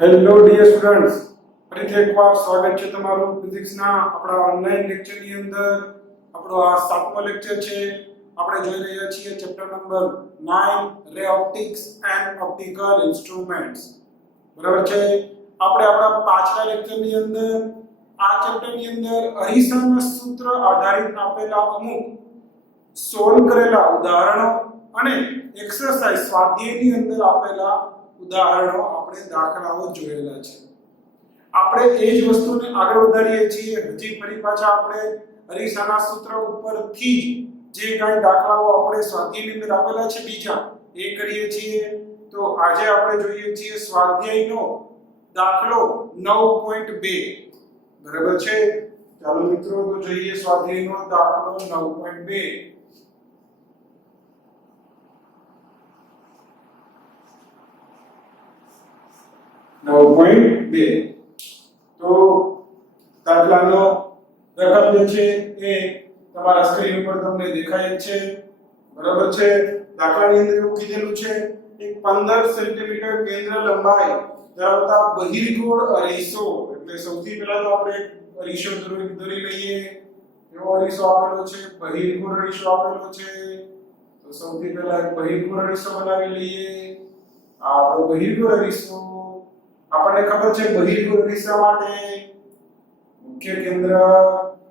Hello dear students, ફરીથી એકવાર સ્વાગત છે તમારું ફિઝિક્સના આપણા ઓનલાઈન લેક્ચરની અંદર. આપણો આ 7મો લેક્ચર છે. આપણે જોઈ રહ્યા છીએ ચેપ્ટર નંબર 9 રે ઓપ્ટિક્સ એન્ડ ઓપ્ટિકલ ઇન્સ્ટ્રુમેન્ટ્સ. બરાબર છે. આપણે આપણા પાછલા લેક્ચરની અંદર આ ચેપ્ટરની અંદર અરીસાના સૂત્ર આધારિત આપેલા અમુક સોલ્વ કરેલા ઉદાહરણો અને એક્સરસાઇઝ સ્વાધ્યાયની અંદર આપેલા ઉદાહરણો આપણે દાખલાઓ જોયેલા છે. આપણે એ જ વસ્તુને આગળ વધારીએ છીએ. હજી ફરી પાછા આપણે અરીસાના સૂત્ર ઉપરથી જે કાંઈ દાખલાઓ આપણે સ્વાધ્યાયની અંદર આપેલા છે બીજા એ કરીએ છીએ. તો આજે આપણે જોઈએ છીએ સ્વાધ્યાયનો દાખલો 9.2. બરાબર છે. ચાલો મિત્રો, તો જોઈએ સ્વાધ્યાયનો દાખલો 9.2. તો દાખલાનો રકમ જે છે એ તમારા સ્ક્રીન ઉપર તમને દેખાય છે. બરાબર છે. દાખલાની અંદર એવું કીધેલું છે એક 15 સેન્ટીમીટર કેન્દ્ર લંબાઈ ધરાવતા બહિર્ગોળ અરીસો. એટલે સૌથી પહેલા તો આપણે અરીસો દોરી લઈએ. એવો અરીસો આપેલો છે, બહિર્ગોળ અરીસો આપેલો છે. તો સૌથી પહેલા એક બહિર્ગોળ અરીસો બનાવી લઈએ. આ આપણો બહિર્ગોળ અરીસો. આપણને ખબર છે બહિર્ગોળ અરીસા માટે મુખ્ય કેન્દ્ર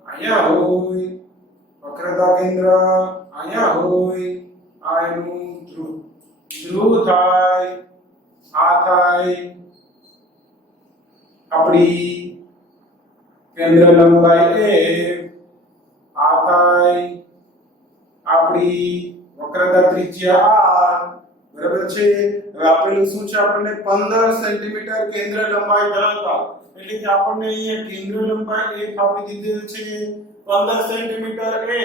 અહીંયા હોય, વક્રતા કેન્દ્ર અહીંયા હોય. આ એનું ધ્રુવ થાય. આ થાય આપણી કેન્દ્ર લંબાઈ a. આ થાય આપણી વક્રતા ત્રિજ્યા r. બરાબર છે. હવે આપેલું શું છે? આપણને 15 સેન્ટીમીટર કેન્દ્ર લંબાઈ ધરાવતા, એટલે કે આપણને અહીંયા કેન્દ્ર લંબાઈ એક આપી દીધેલ છે 15 સેન્ટીમીટર એ.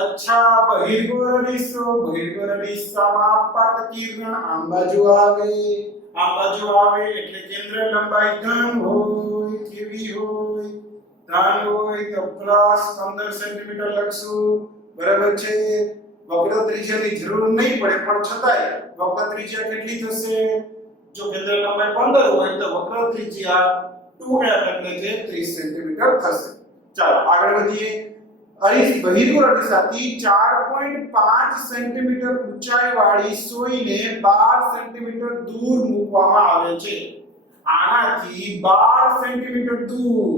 અચ્છા, બહિર્ગોળ અરીસો. બહિર્ગોળ અરીસામાં આપાત કિરણ આમ બાજુ આવે. આમ બાજુ આવે એટલે કેન્દ્ર લંબાઈ ધન હોય. કેવી હોય? ધન હોય. તો પ્લસ 15 સેન્ટીમીટર લખશું. બરાબર છે. વક્ર ત્રિજ્યાની જરૂર નહીં પડે, પણ છતાંય વક્ર ત્રિજ્યા કેટલી થશે? જો કેન્દ્ર લંબાઈ 15 હોય તો વક્ર ત્રિજ્યા 2f એટલે કે 30 સેન્ટીમીટર થશે. ચાલો આગળ વધીએ. બહિર્ગોળ અરીસાથી 4.5 સેન્ટીમીટર ઊંચાઈ વાળી સોયને 12 સેન્ટીમીટર દૂર મૂકવામાં આવે છે. આનાથી 12 સેન્ટીમીટર દૂર,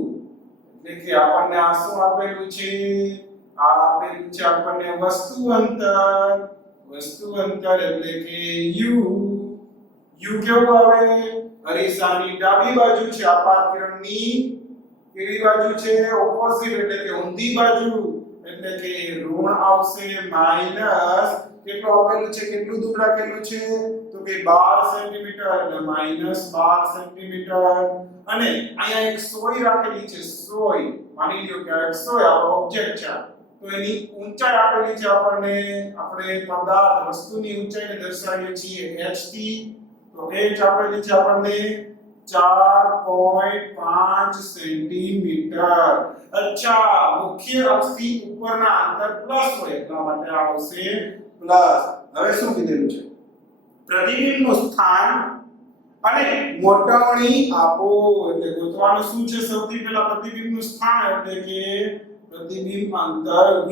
એટલે કે આપણને આ શું આપેલું છે? આ આપેલું છે આપણને વસ્તુ અંતર. વસ્તુ અંતર એટલે કે u. u કેવું આવે? અરીસાની ડાબી બાજુ છે આપાત કિરણની. કેવી બાજુ છે? ઓપોઝિટ એટલે કે ઊંધી બાજુ. એટલે કે ઋણ આવશે માઈનસ. કેટલું આપેલું છે? કેટલું દૂર રાખેલું છે? તો કે 12 સેન્ટીમીટર એટલે માઈનસ 12 સેન્ટીમીટર. અને અહીંયા એક સોય રાખેલી છે. સોય માની લ્યો કે એક સોય આપણો ઓબ્જેક્ટ છે. તો એની ઊંચાઈ આપેલી છે આપણને. આપણે પદાર્થ વસ્તુની ઊંચાઈને દર્શાવીએ છીએ h થી. તો h આપેલી છે આપણને 4.5 સેન્ટીમીટર. અચ્છા, મુખ્ય અક્ષથી ઉપરના અંતર પ્લસ હોય એટલા માટે આવશે પ્લસ. હવે શું કીધેલું છે? પ્રતિબિંબનું સ્થાન અને મોટવણી આપો. એટલે ગોતવાનું શું છે? સૌથી પહેલા પ્રતિબિંબનું સ્થાન એટલે કે પ્રતિબિંબ અંતર v.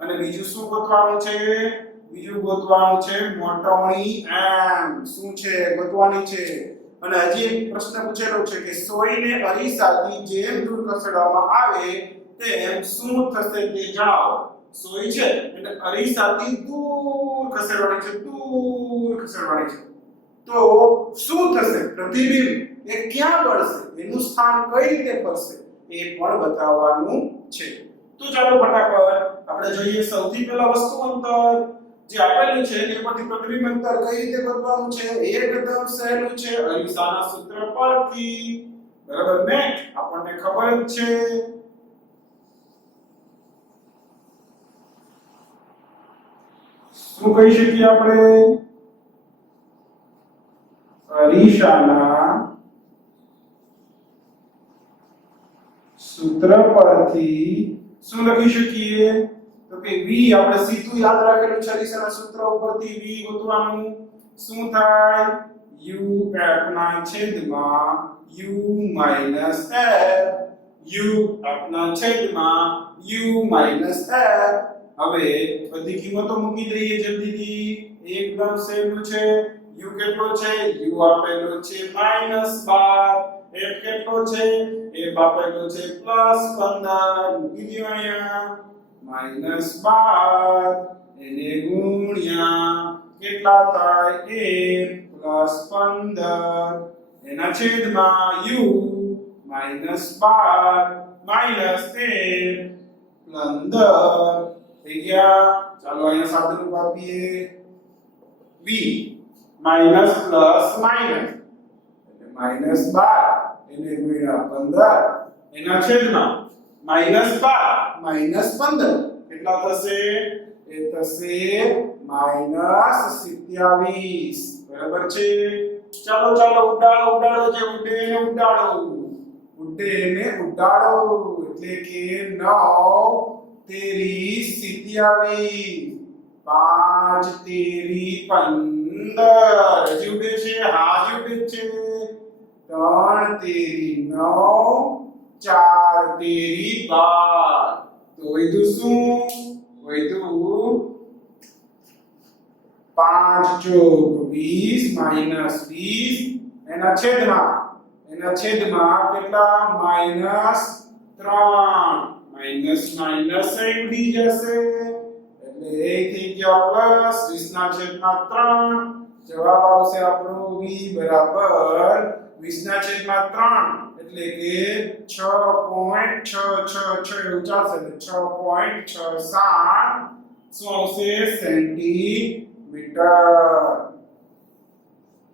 અને બીજું શું ગોતવાનું છે? બીજું ગોતવાનું છે મોટવણી m. શું છે? ગોતવાની છે. અને હજી એક પ્રશ્ન પૂછેલો છે કે સોયને અરીસાથી જેમ દૂર ખસેડવામાં આવે તેમ શું થશે તે જણાવો. સોય છે એટલે અરીસાથી દૂર ખસેડવાની છે. દૂર ખસેડવાની છે. તો શું થશે? પ્રતિબિંબ એ ક્યાં પડશે? એનું સ્થાન કઈ રીતે ફરશે એ પણ બતાવવાનું છે. તો ચાલો ફટાફટ આપણે જોઈએ. સૌથી પહેલા વસ્તુ અંતર જે આપેલું છે એની પરથી પ્રતિબિંબ અંતર કઈ રીતે ગોતવાનું છે? એકદમ સહેલું છે. અરીસાના સૂત્ર પરથી. બરાબર ને? આપણને ખબર જ છે. શું કહી શકીએ આપણે? અરીસાના સૂત્ર પરથી શું લખી શકીએ? તો કે v આપણે સીધું યાદ રાખેલું છે. અરીસાના સૂત્ર ઉપરથી v ગોતવાનું. શું થાય? u આપના છેદમાં u માઈનસ f u આપના છેદમાં u માઈનસ f હવે બધી કિંમતો મૂકી દઈએ જલ્દીથી એકદમ સહેલું છે u કેટલો છે u આપેલો છે -12 f કેટલો છે f આપેલો છે +15 મૂકી દો અહીંયા -12 એને ગુણ્યા કેટલા થાય 1 + 15 એના છેદમાં u -12 -1 15 થઈ ગયા ચાલો અહીંયા સાદુરૂપ આપીએ v માઈનસ પ્લસ માઈનસ એટલે -12 એને ગુણ્યા 15 એના છેદમાં -12 -15 કેટલા થશે એ થશે -27 બરાબર છે ચાલો ચાલો ઉડાડો ઉડાડો જે ઉડે ને ઉડાડો ઉડે ને ઉડાડો એટલે કે 9 તેરી 27 5 તેરી 15 હજી ઉડે છે હાજી ઉડે છે 3 તેરી 9 4 તેરી 12 તો વધ્યું શું વધ્યું 5 ચોક 20 માઈનસ 20 એના છેદમાં કેટલા -3 માઈનસ માઈનસ ઉડી જશે એટલે એ થઈ ગયો પ્લસ 20 ના છેદમાં 3 જવાબ આવશે આપણો v બરાબર 20 ના છેદમાં 3 એટલે કે 6.666 એવું ચાલશે એટલે 6.67 શું આવશે સેન્ટીમીટર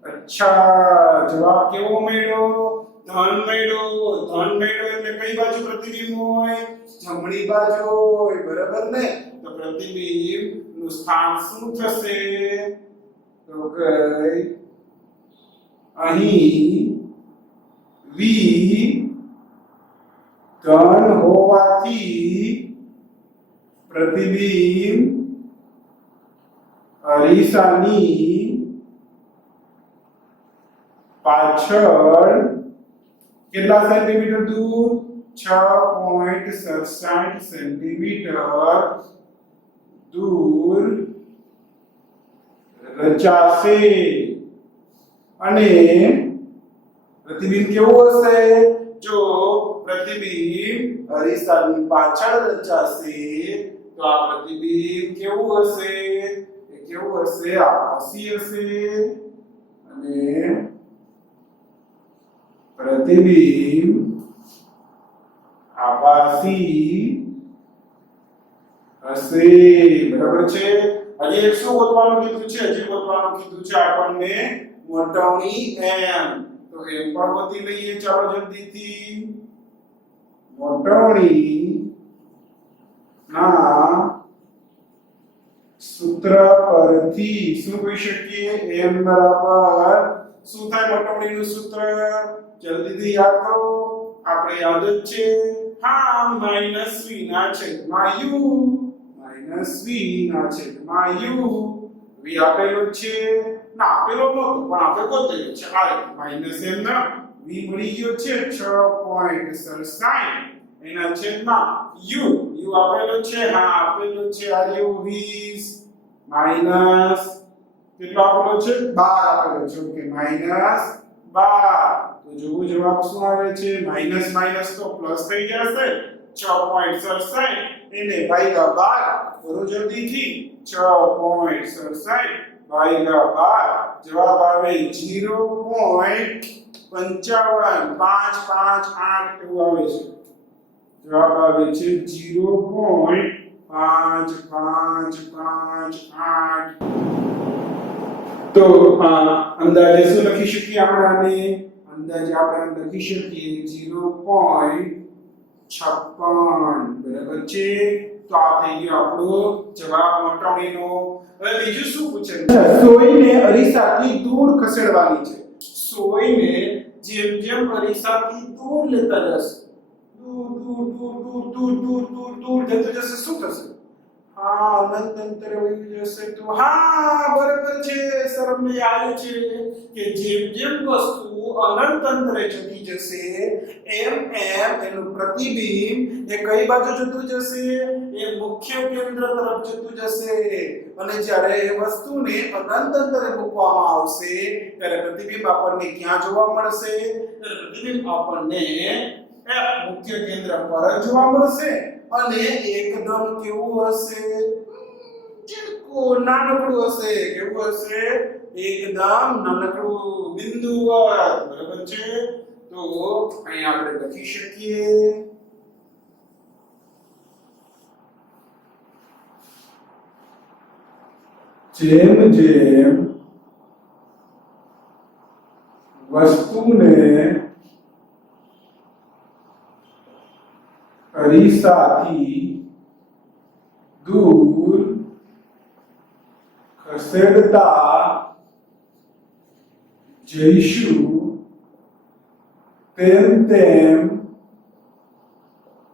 અચ્છા જવાબ કેવો મળ્યો ધન મળ્યો એટલે કઈ બાજુ પ્રતિબિંબ હોય જમણી બાજુ હોય બરાબર ને તો પ્રતિબિંબ નું સ્થાન શું થશે તો કે અહીં v ધન હોવાથી પ્રતિબિંબ અરીસાની પાછળ કેટલા સેન્ટીમીટર દૂર 6.67 સેન્ટીમીટર દૂર રચાશે અને પ્રતિબિંબ કેવું હશે જો પ્રતિબિંબ અરીસાની પાછળ રચાશે તો આ પ્રતિબિંબ કેવું હશે એ કેવું હશે આભાસી હશે અને પ્રતિબિંબ આભાસી હશે બરાબર છે હજી એક શું ગોતવાનું કીધું છે આપણને મોટવણી m તો m પણ ગોતી લઈએ ચાલો જલ્દીથી મોટવણી ના સૂત્ર પરથી શું કહી શકીએ m બરાબર શું થાય મોટવણીનું સૂત્ર જલ્દીથી યાદ કરો આપણે યાદ જ છે હા -v ના છેદમાં u v આપેલો છે ના આપેલો નહોતો પણ આપણે ગોતેલો છે આ -m ના v મળી ગયો છે 6.67 એના છેદમાં u આપેલો છે હા આપેલો છે આ રહ્યો 20 માઈનસ કેટલો આપેલો છે 12 આપેલો છે ઓકે -12 તો જોવો જવાબ શું આવે છે માઈનસ માઈનસ તો પ્લસ થઈ જશે 6.67 એને ભાગ્યા 12 કરો જલ્દીથી 6.67 ભાગ્યા 12 જવાબ આવે 0.5558 એવું આવે છે જવાબ આવે છે 0.5558 તો અંદાજે શું લખી શકીએ આપણે અંદાજે આપણે લખી શકીએ 0.56 બરાબર છે તો આ થઈ ગયો આપણો જવાબ મોટવણીનો હવે બીજું શું પૂછે છે સોયને અરીસાથી દૂર ખસેડવાની છે સોયને જેમ જેમ અરીસાથી દૂર લેતા જશે દૂર જતો જશે શું થશે અનંત અંતરે વહી જશે તો બરાબર છે સર અમને યાદ છે કે જેમ જેમ વસ્તુ અનંત અંતરે જતી જશે એમ એમ એનું પ્રતિબિંબ એ કઈ બાજુ જતું જશે એ મુખ્ય કેન્દ્ર તરફ જતું જશે અને જ્યારે એ વસ્તુને અનંત અંતરે મૂકવામાં આવશે ત્યારે પ્રતિબિંબ આપણને ક્યાં જોવા મળશે પ્રતિબિંબ આપણને મુખ્ય કેન્દ્ર પર જ જોવા મળશે અને એકદમ કેવું હશે નાનકડું હશે કેવું હશે એકદમ નાનકડું બિંદુવત બરાબર છે તો અહીં આપણે લખી શકીએ જેમ જેમ વસ્તુને અરીસાથી દૂર ખસેડતા જઈશું તેમ તેમ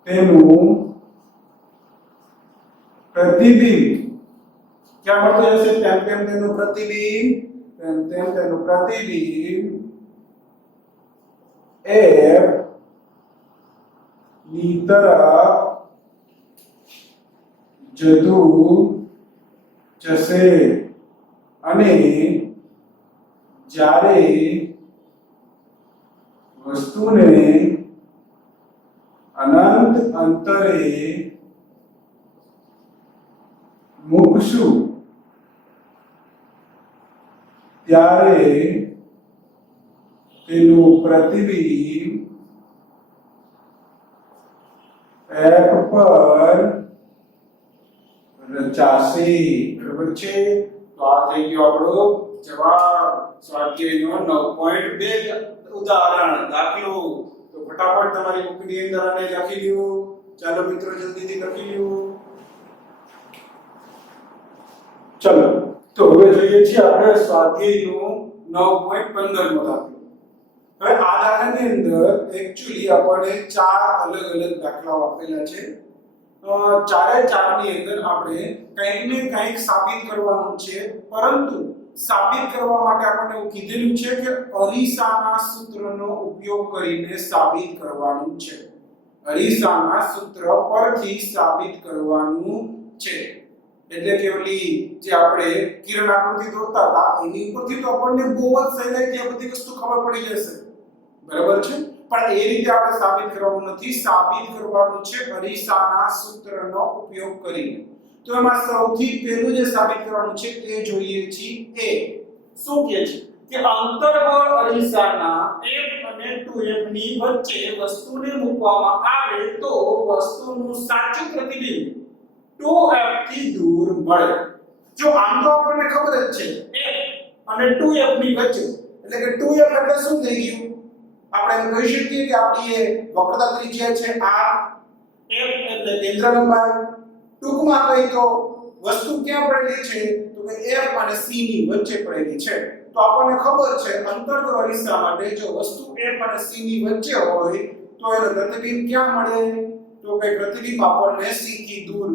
તેનું પ્રતિબિંબ क्या मतलब जैसे तेम तेम तेनु प्रतिबिंब तेम तेम तेनु प्रतिबिंब एक ની તરફ જતું જશે અને જ્યારે વસ્તુને અનંત અંતરે મૂકશું ત્યારે તેનું પ્રતિબિંબ એફ પર રચાશે બરાબર છે તો આ થઈ ગયો આપણો જવાબ સ્વાધ્યાયનો 9.2 ઉદાહરણ દાખલો તો ફટાફટ તમારી બુકની અંદર આને લખી લ્યો ચાલો મિત્રો જલ્દીથી લખી લ્યો ચલો તો હવે જોઈએ છીએ આપણે સ્વાધ્યાયનો 9.15 નો દાખલો હવે આ દાખલાની અંદર એક્ચ્યુઅલી આપણને ચાર અલગ અલગ દાખલાઓ આપેલા છે ચારે ચારની અંદર આપણે કંઈક ને કંઈક સાબિત કરવાનું છે પરંતુ સાબિત કરવા માટે આપણને એવું કીધેલું છે કે અરીસાના સૂત્રનો ઉપયોગ કરીને સાબિત કરવાનું છે અરીસાના સૂત્ર પરથી સાબિત કરવાનું છે એટલે કે ઓલી જે આપણે કિરણ આકૃતિ દોરતા હતા એની ઉપરથી તો આપણને બહુ જ સહેલાઈથી આ બધી વસ્તુ ખબર પડી જશે બરાબર છે પણ એ રીતે આપણે સાબિત કરવાનું નથી સાબિત કરવાનું છે અરીસાના સૂત્રનો ઉપયોગ કરીને તો એમાં સૌથી પહેલું જે સાબિત કરવાનું છે તે જોઈએ છીએ એ શું કહે છે કે અંતર્બળ અરીસાના 1 અને 2f ની વચ્ચે વસ્તુને મૂકવામાં આવે તો વસ્તુનું સાચું પ્રતિબિંબ 2f થી દૂર મળે જો આમ તો આપણને ખબર જ છે 1 અને 2f ની વચ્ચે એટલે કે 2f એટલે શું થઈ ગયું આપણે કહી શકીએ કે આપણી એ વક્રતા ત્રિજ્યા છે આ f એટલે કેન્દ્ર લંબાઈ ટૂંકમાં કહી તો વસ્તુ ક્યાં પડેલી છે તો કે f અને c ની વચ્ચે પડેલી છે તો આપણને ખબર છે અંતર્ગત અરીસા માટે જો વસ્તુ f અને c ની વચ્ચે હોય તો એનો પ્રતિબિંબ ક્યાં મળે તો કે પ્રતિબિંબ આપણને c થી દૂર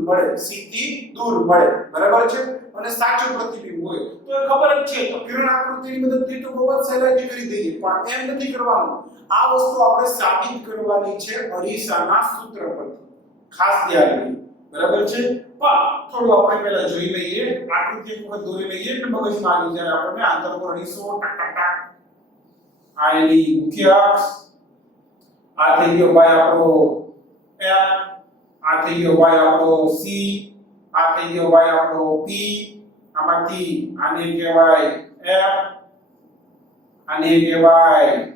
મળે બરાબર છે અને સાચું પ્રતિબિંબ હોય તો એ ખબર જ છે તો કિરણ આકૃતિની મદદથી તો બહુ જ સહેલાઈથી કરી દઈએ પણ એમ નથી કરવાનું આ વસ્તુ આપણે સાબિત કરવાની છે અરીસાના સૂત્ર પરથી ખાસ ધ્યાન રાખજો બરાબર છે પણ થોડું આપણે પહેલા જોઈ લઈએ આકૃતિ એક વખત દોરી લઈએ એટલે મગજમાં આવી જાય આપણને આંતરગોળ અરીસો ટક ટક ટક આ એની મુખ્ય અક્ષ આ થઈ ગયો ભાઈ આપણો F આ થઈ ગયો ભાઈ આપણો C આ થઈ ગયો ભાઈ આપણો P આમાંથી આને કહેવાય F આને કહેવાય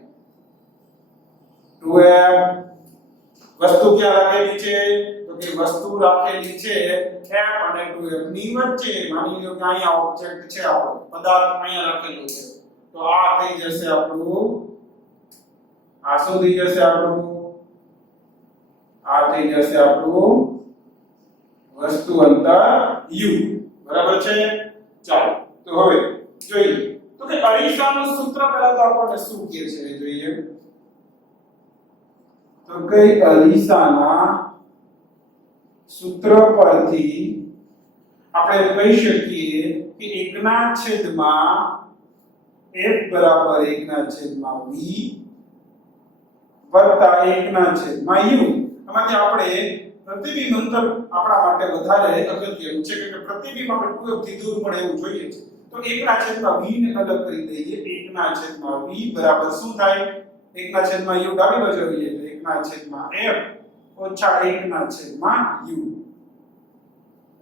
2F વસ્તુ ક્યાં રાખેલી છે તો કે વસ્તુ રાખેલી છે F અને 2F ની વચ્ચે માની લો કે અહીંયા ઓબ્જેક્ટ છે આપણો પદાર્થ અહીંયા રાખેલો છે તો આ થઈ જશે આપણું આ શું થઈ જશે આપણું આ થઈ જશે આપણું વસ્તુ અંતર u બરાબર છે ચાલો તો હવે જોઈએ તો કે અરીસાનું સૂત્ર પહેલા તો આપણને શું કહે છે જોઈએ તો કે અરીસાના સૂત્ર પરથી આપણે કહી શકીએ કે 1 ના છેદમાં f બરાબર 1 ના છેદમાં v વત્તા 1 ના છેદમાં u. આમાંથી આપણે પ્રતિબિંબ અંતર આપણા માટે વધારે અગત્યનું છે કે પ્રતિબિંબ આપણે 2f થી દૂર મળે એવું જોઈએ છે. તો 1 ના છેદમાં v ને અલગ કરી દઈએ. 1 ના છેદમાં v બરાબર શું થાય? 1 ના છેદમાં u ડાબી બાજુ લઈએ તો 1 ના છેદમાં f ઓછા 1 ના છેદમાં u.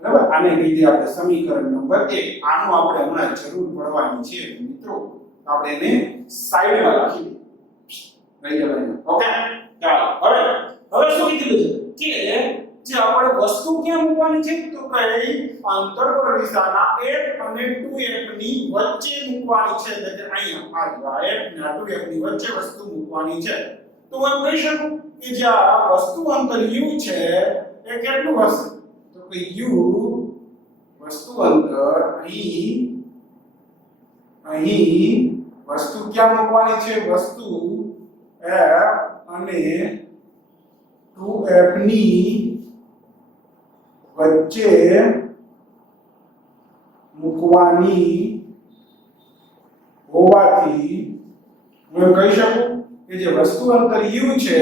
બરાબર? આને લીધે આપણે સમીકરણ નંબર 1 આનું આપણે હમણાં જરૂર પડવાની છે મિત્રો. આપણે એને સાઈડમાં રાખી દઈએ. ઓકે? ચાલો હવે શું કીધું છે કે જે આપણે વસ્તુ ક્યાં મૂકવાની છે તો કઈ અંતર્ગોળ દિશાના f અને 2f ની વચ્ચે મૂકવાની છે. એટલે કે અહીંયા આ f અને 2f ની વચ્ચે વસ્તુ મૂકવાની છે. તો હું કહી શકું કે જે આ વસ્તુ અંતર u છે એ કેટલું હશે? તો કે u વસ્તુ અંતર અહીં વસ્તુ ક્યાં મૂકવાની છે? વસ્તુ f અને 2f ની વચ્ચે મૂકવાની હોવાથી હું કહી શકું કે જે વસ્તુ અંતર u છે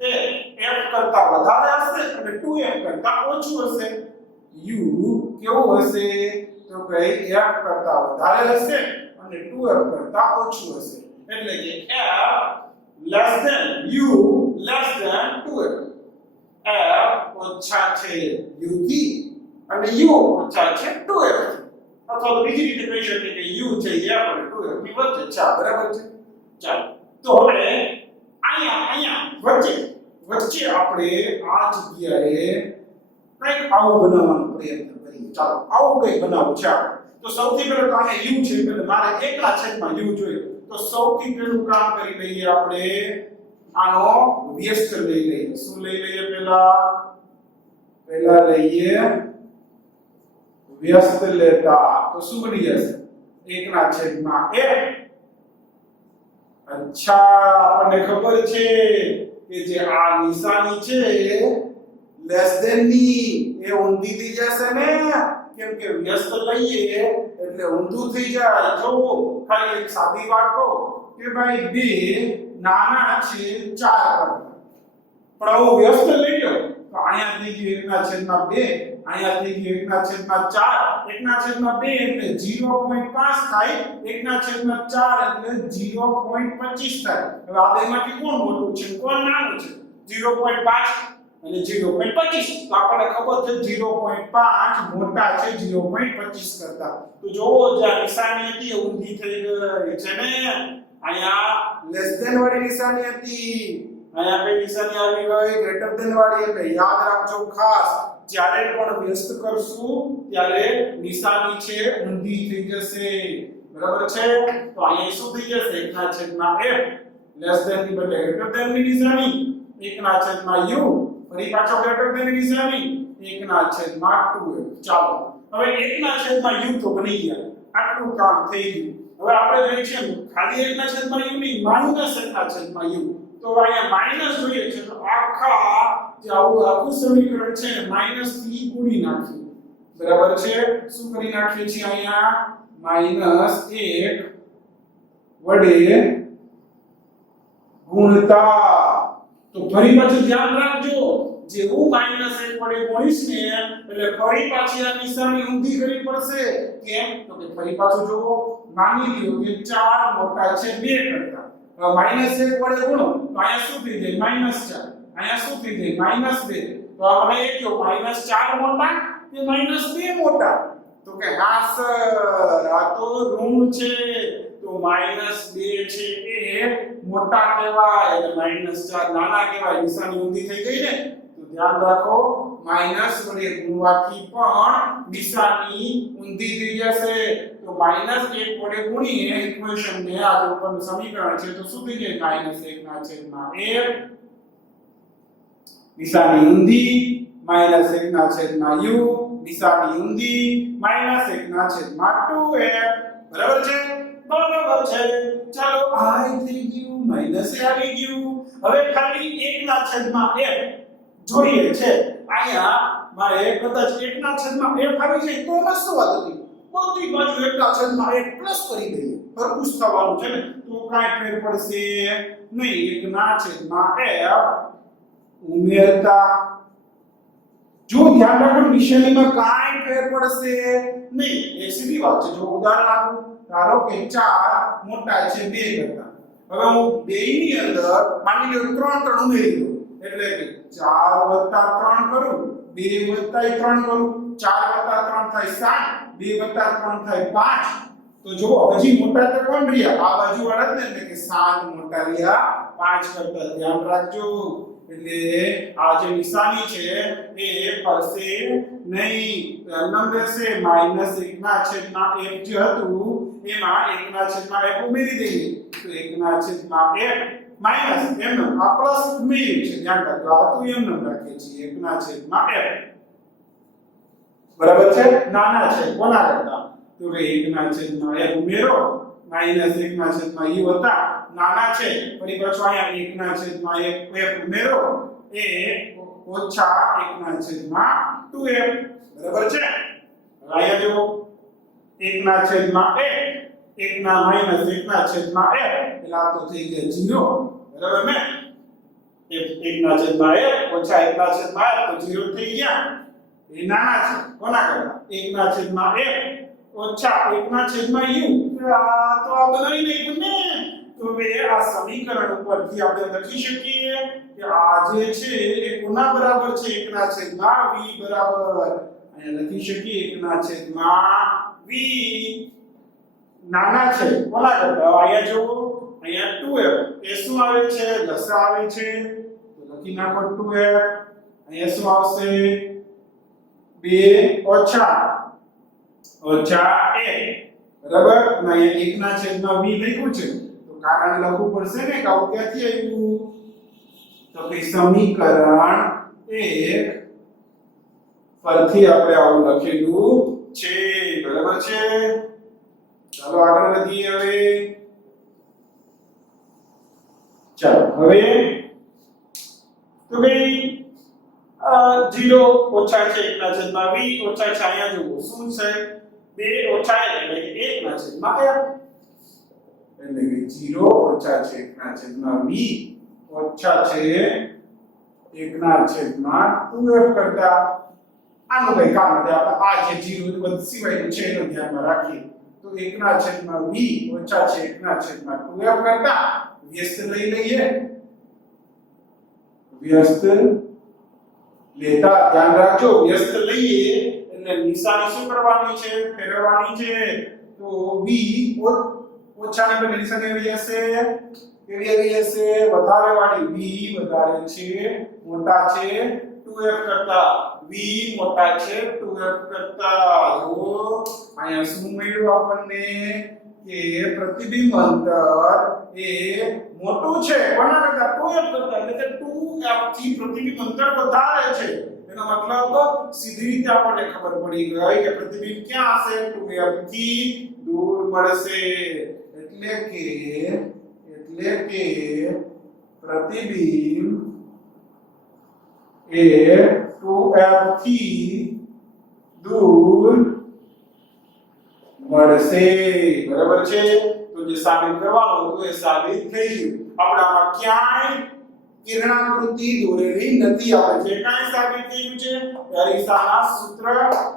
એ f કરતા વધારે હશે અને 2f કરતા ઓછું હશે. u કેવું હશે? તો કે f કરતા વધારે હશે અને 2f કરતા ઓછું હશે. એટલે કે f less than u less than 2f. f ઓછા છે u થી અને u ઓછા છે 2f. અથવા તો બીજી રીતે કહી શકીએ કે u છે f અને 2f ની વચ્ચે છે. બરાબર છે? ચાલો તો હવે અહીંયા વચ્ચે આપણે આ જગ્યાએ કંઈક આવું બનાવવાનો પ્રયત્ન કરીએ. ચાલો આવું કંઈક બનાવવું છે આપણે. તો સૌથી પહેલા તો અહીંયા u છે એટલે મારે 1 ના છેદમાં u જોઈએ. તો સૌથી પહેલું કામ કરી લઈએ આપણે આનો વ્યસ્ત લઈ લઈએ. શું લઈ લઈએ? પહેલા લઈએ વ્યસ્ત લેતા તો શું બની જશે? 1 ના છેદમાં f. અચ્છા આપણને ખબર છે કે જે આ નિશાની છે લેસ ધેન ની એ ઊંધી થઈ જશે ને, કેમ કે વ્યસ્ત લઈએ એટલે ઊંધું થઈ જાય. જો ખાલી એક સાદી વાત કહો કે ભાઈ 2 નાના છે 4 કરતા, પણ આવો વ્યસ્ત લઈ લો તો અહીંયા થઈ ગયું 1 ના છેદમાં 2, અહીંયા થઈ ગયું 1 ના છેદમાં 4. 1 ના છેદમાં 2 એટલે 0.5 થાય, 1 ના છેદમાં 4 એટલે 0.25 થાય. હવે આ બેમાંથી કોણ મોટું છે કોણ નાનું છે? 0.5 અને 0.25. તો આપણને ખબર છે 0.5 મોટા છે 0.25 કરતા. તો જોવો જે આ નિશાની હતી ઊંધી થઈ ગઈ છે ને. અહીંયા લેસ ધેન વાળી નિશાની હતી, અહીંયા કઈ નિશાની આવી ગઈ? ગ્રેટર ધેન વાળી. એટલે યાદ રાખજો ખાસ, જ્યારે પણ વ્યસ્ત કરશું ત્યારે નિશાની છે ઊંધી થઈ જશે. બરાબર છે? તો અહીંયા શું થઈ જશે? 1 ના છેદમાં f લેસ ધેન ની બદલે ગ્રેટર ધેન ની નિશાની, 1 ના છેદમાં u ફરી પાછો ગ્રેટર ધેન ની નિશાની, 1 ના છેદમાં 2f. ચાલો હવે 1 ના છેદમાં u તો બની ગયા. આટલું કામ થઈ ગયું. હવે આપણે જોઈએ છે ખાલી 1 ના છેદમાં u નહીં, માઈનસ 1 ના છેદમાં u. તો અહીંયા માઈનસ જોઈએ છે તો જે આખું સમીકરણ છે માઈનસ થી ગુણી નાખીએ. બરાબર છે? શું કરી નાખીએ છીએ અહીંયા? -1 વડે ગુણતા. તો ફરી પાછું ધ્યાન રાખજો, જેવું -1 વડે ગુણીશ ને એટલે ફરી પાછી આ નિશાની ઊંધી કરવી પડશે. કેમ? તો કે ફરી પાછું જોવો, માની લ્યો કે 4 મોટા છે 2 કરતા. -1 વડે ગુણો તો અહીંયા શું થઈ જાય? -4. અહીંયા શું થઈ જાય? -2. તો આપણે એ કહો -4 મોટા કે -2 મોટા? તો કે હા સર આ તો ઋણ છે, તો -2 છે એ મોટા કહેવાય એટલે -4 નાના કહેવાય. નિશાની ઊંધી થઈ ગઈ ને, તો ધ્યાન રાખો માઈનસ વડે ગુણવાથી પણ નિશાની ઊંધી થઈ જશે. તો -1 વડે ગુણીએ ઇક્વેશન ને આ ઉપરનું સમીકરણ છે તો શું થઈ જાય? -1 ના છેદમાં f નિશાની ઊંધી, -1 ના છેદમાં u નિશાની ઊંધી, -1 ના છેદમાં 2f. બરાબર છે? બરાબર છે. ચાલો આ થઈ ગયું, માઈનસ આવી ગયું. હવે ખાલી 1 ના છેદમાં f જોઈએ છે. અહીંયા મારે કદાચ 1/f આવી જાય તો એમાં શું વાત હતી બધી બાજુ 1/1 પ્લસ કરી દઈએ સરખું જ થવાનું છે ને તો કાંઈ ફેર પડશે નહીં 1/f ઉમેરતા જો ધ્યાન રાખો નિશાનીમાં કાંઈ ફેર પડશે નહીં એ સીધી વાત છે જો ઉદાહરણ આપું ધારો કે 4 મોટા છે 2 કરતા હવે હું 2 ની અંદર માની લો 3 ઉમેરી દઉં એટલે કે 4 + 3 કરું 2 + 3 કરું 4 + 3 થાય 7 2 + 3 થાય 5 તો જો હજી મોટા તો કોણ રહ્યા આ બાજુ વાળા ને એટલે કે 7 મોટા રહ્યા 5 કરતા ધ્યાન રાખજો એટલે આ જે નિશાની છે એ ફરશે નહીં એમનામ રહેશે -1/f જે હતું એમાં 1/f ઉમેરી દઈએ તો 1/f માઈનસ એમનો આ પ્લસ ઉમેર્યું છે ધ્યાન રાખજો આ તો એમનો રાખીએ છીએ 1/f બરાબર છે નાના છે કોના કરતા તો કે 1/f ઉમેરો -1/u હતા નાના છે ફરી પાછો અહીંયા 1/f ઉમેરો એ -1/2f બરાબર છે અહીંયા જો 1/1 1 ના -1/f એટલે આ તો થઈ ગયા 0 બરાબર ને 1/f -1/f તો 0 થઈ ગયા એ નાના છે કોના કરતા 1/f ઓછા 1/u આ તો આ બનાવી નાખ્યું ને તો હવે આ સમીકરણ ઉપરથી આપણે લખી શકીએ કે આ જે છે એ કોના બરાબર છે 1/v બરાબર અહીંયા લખી શકીએ 1/v નાના છે કોના કરતા અહીંયા જો અહીંયા 2f એ શું આવે છે લસા આવે છે તો લખી નાખો 2f અહીંયા શું આવશે 2 ઓછા a બરાબર અને અહીંયા 1/v લખ્યું છે તો કારણ લખવું પડશે ને કે આવું ક્યાંથી આવ્યું તો કે સમીકરણ 1 પરથી આપણે આવું લખેલું છે બરાબર છે ચાલો આગળ વધીએ હવે ચાલો હવે તો ભાઈ 0 ઓછા છે 1/v ઓછા છે અહીંયા જુઓ શું છે 2 ઓછા એટલે કે 1/f એટલે કે 0 ઓછા છે 1/v ઓછા છે 1/2f કરતા આનું કઈ કામ નથી આપણે આ જે 0 બધ સિવાયનું છે એનું ધ્યાનમાં રાખીએ તો 1/v ઓછા છે 1/2f કરતા વ્યસ્ત લઈ લઈએ વ્યસ્ત લેતા ધ્યાન રાખજો વ્યસ્ત લઈએ એટલે નિશાની શું કરવાની છે ફેરવવાની છે તો v ઓછાને બદલે નિશાની આવી જશે કેવી આવી જશે વધારે વાળી v વધારે છે મોટા છે 2f કરતા v મોટા છે 2f કરતા જો અહીંયા શું મળ્યું આપણને કે પ્રતિબિંબ અંતર એ મોટું છે કોના કરતા 2f કરતા એટલે કે 2f થી પ્રતિબિંબ અંતર વધારે છે એનો મતલબ સીધી રીતે આપણને ખબર પડી ગઈ કે પ્રતિબિંબ ક્યાં હશે 2f થી દૂર મળશે એટલે કે પ્રતિબિંબ એ 2f થી દૂર મળશે બરાબર છે તો જે સાબિત કરવાનું હતું એ સાબિત થઈ ગયું આપણામાં ક્યાંય કિરણાકૃતિ દોરેલી નથી આપણે જે કાંઈ સાબિત થયું છે એરિસ્ટાના સૂત્ર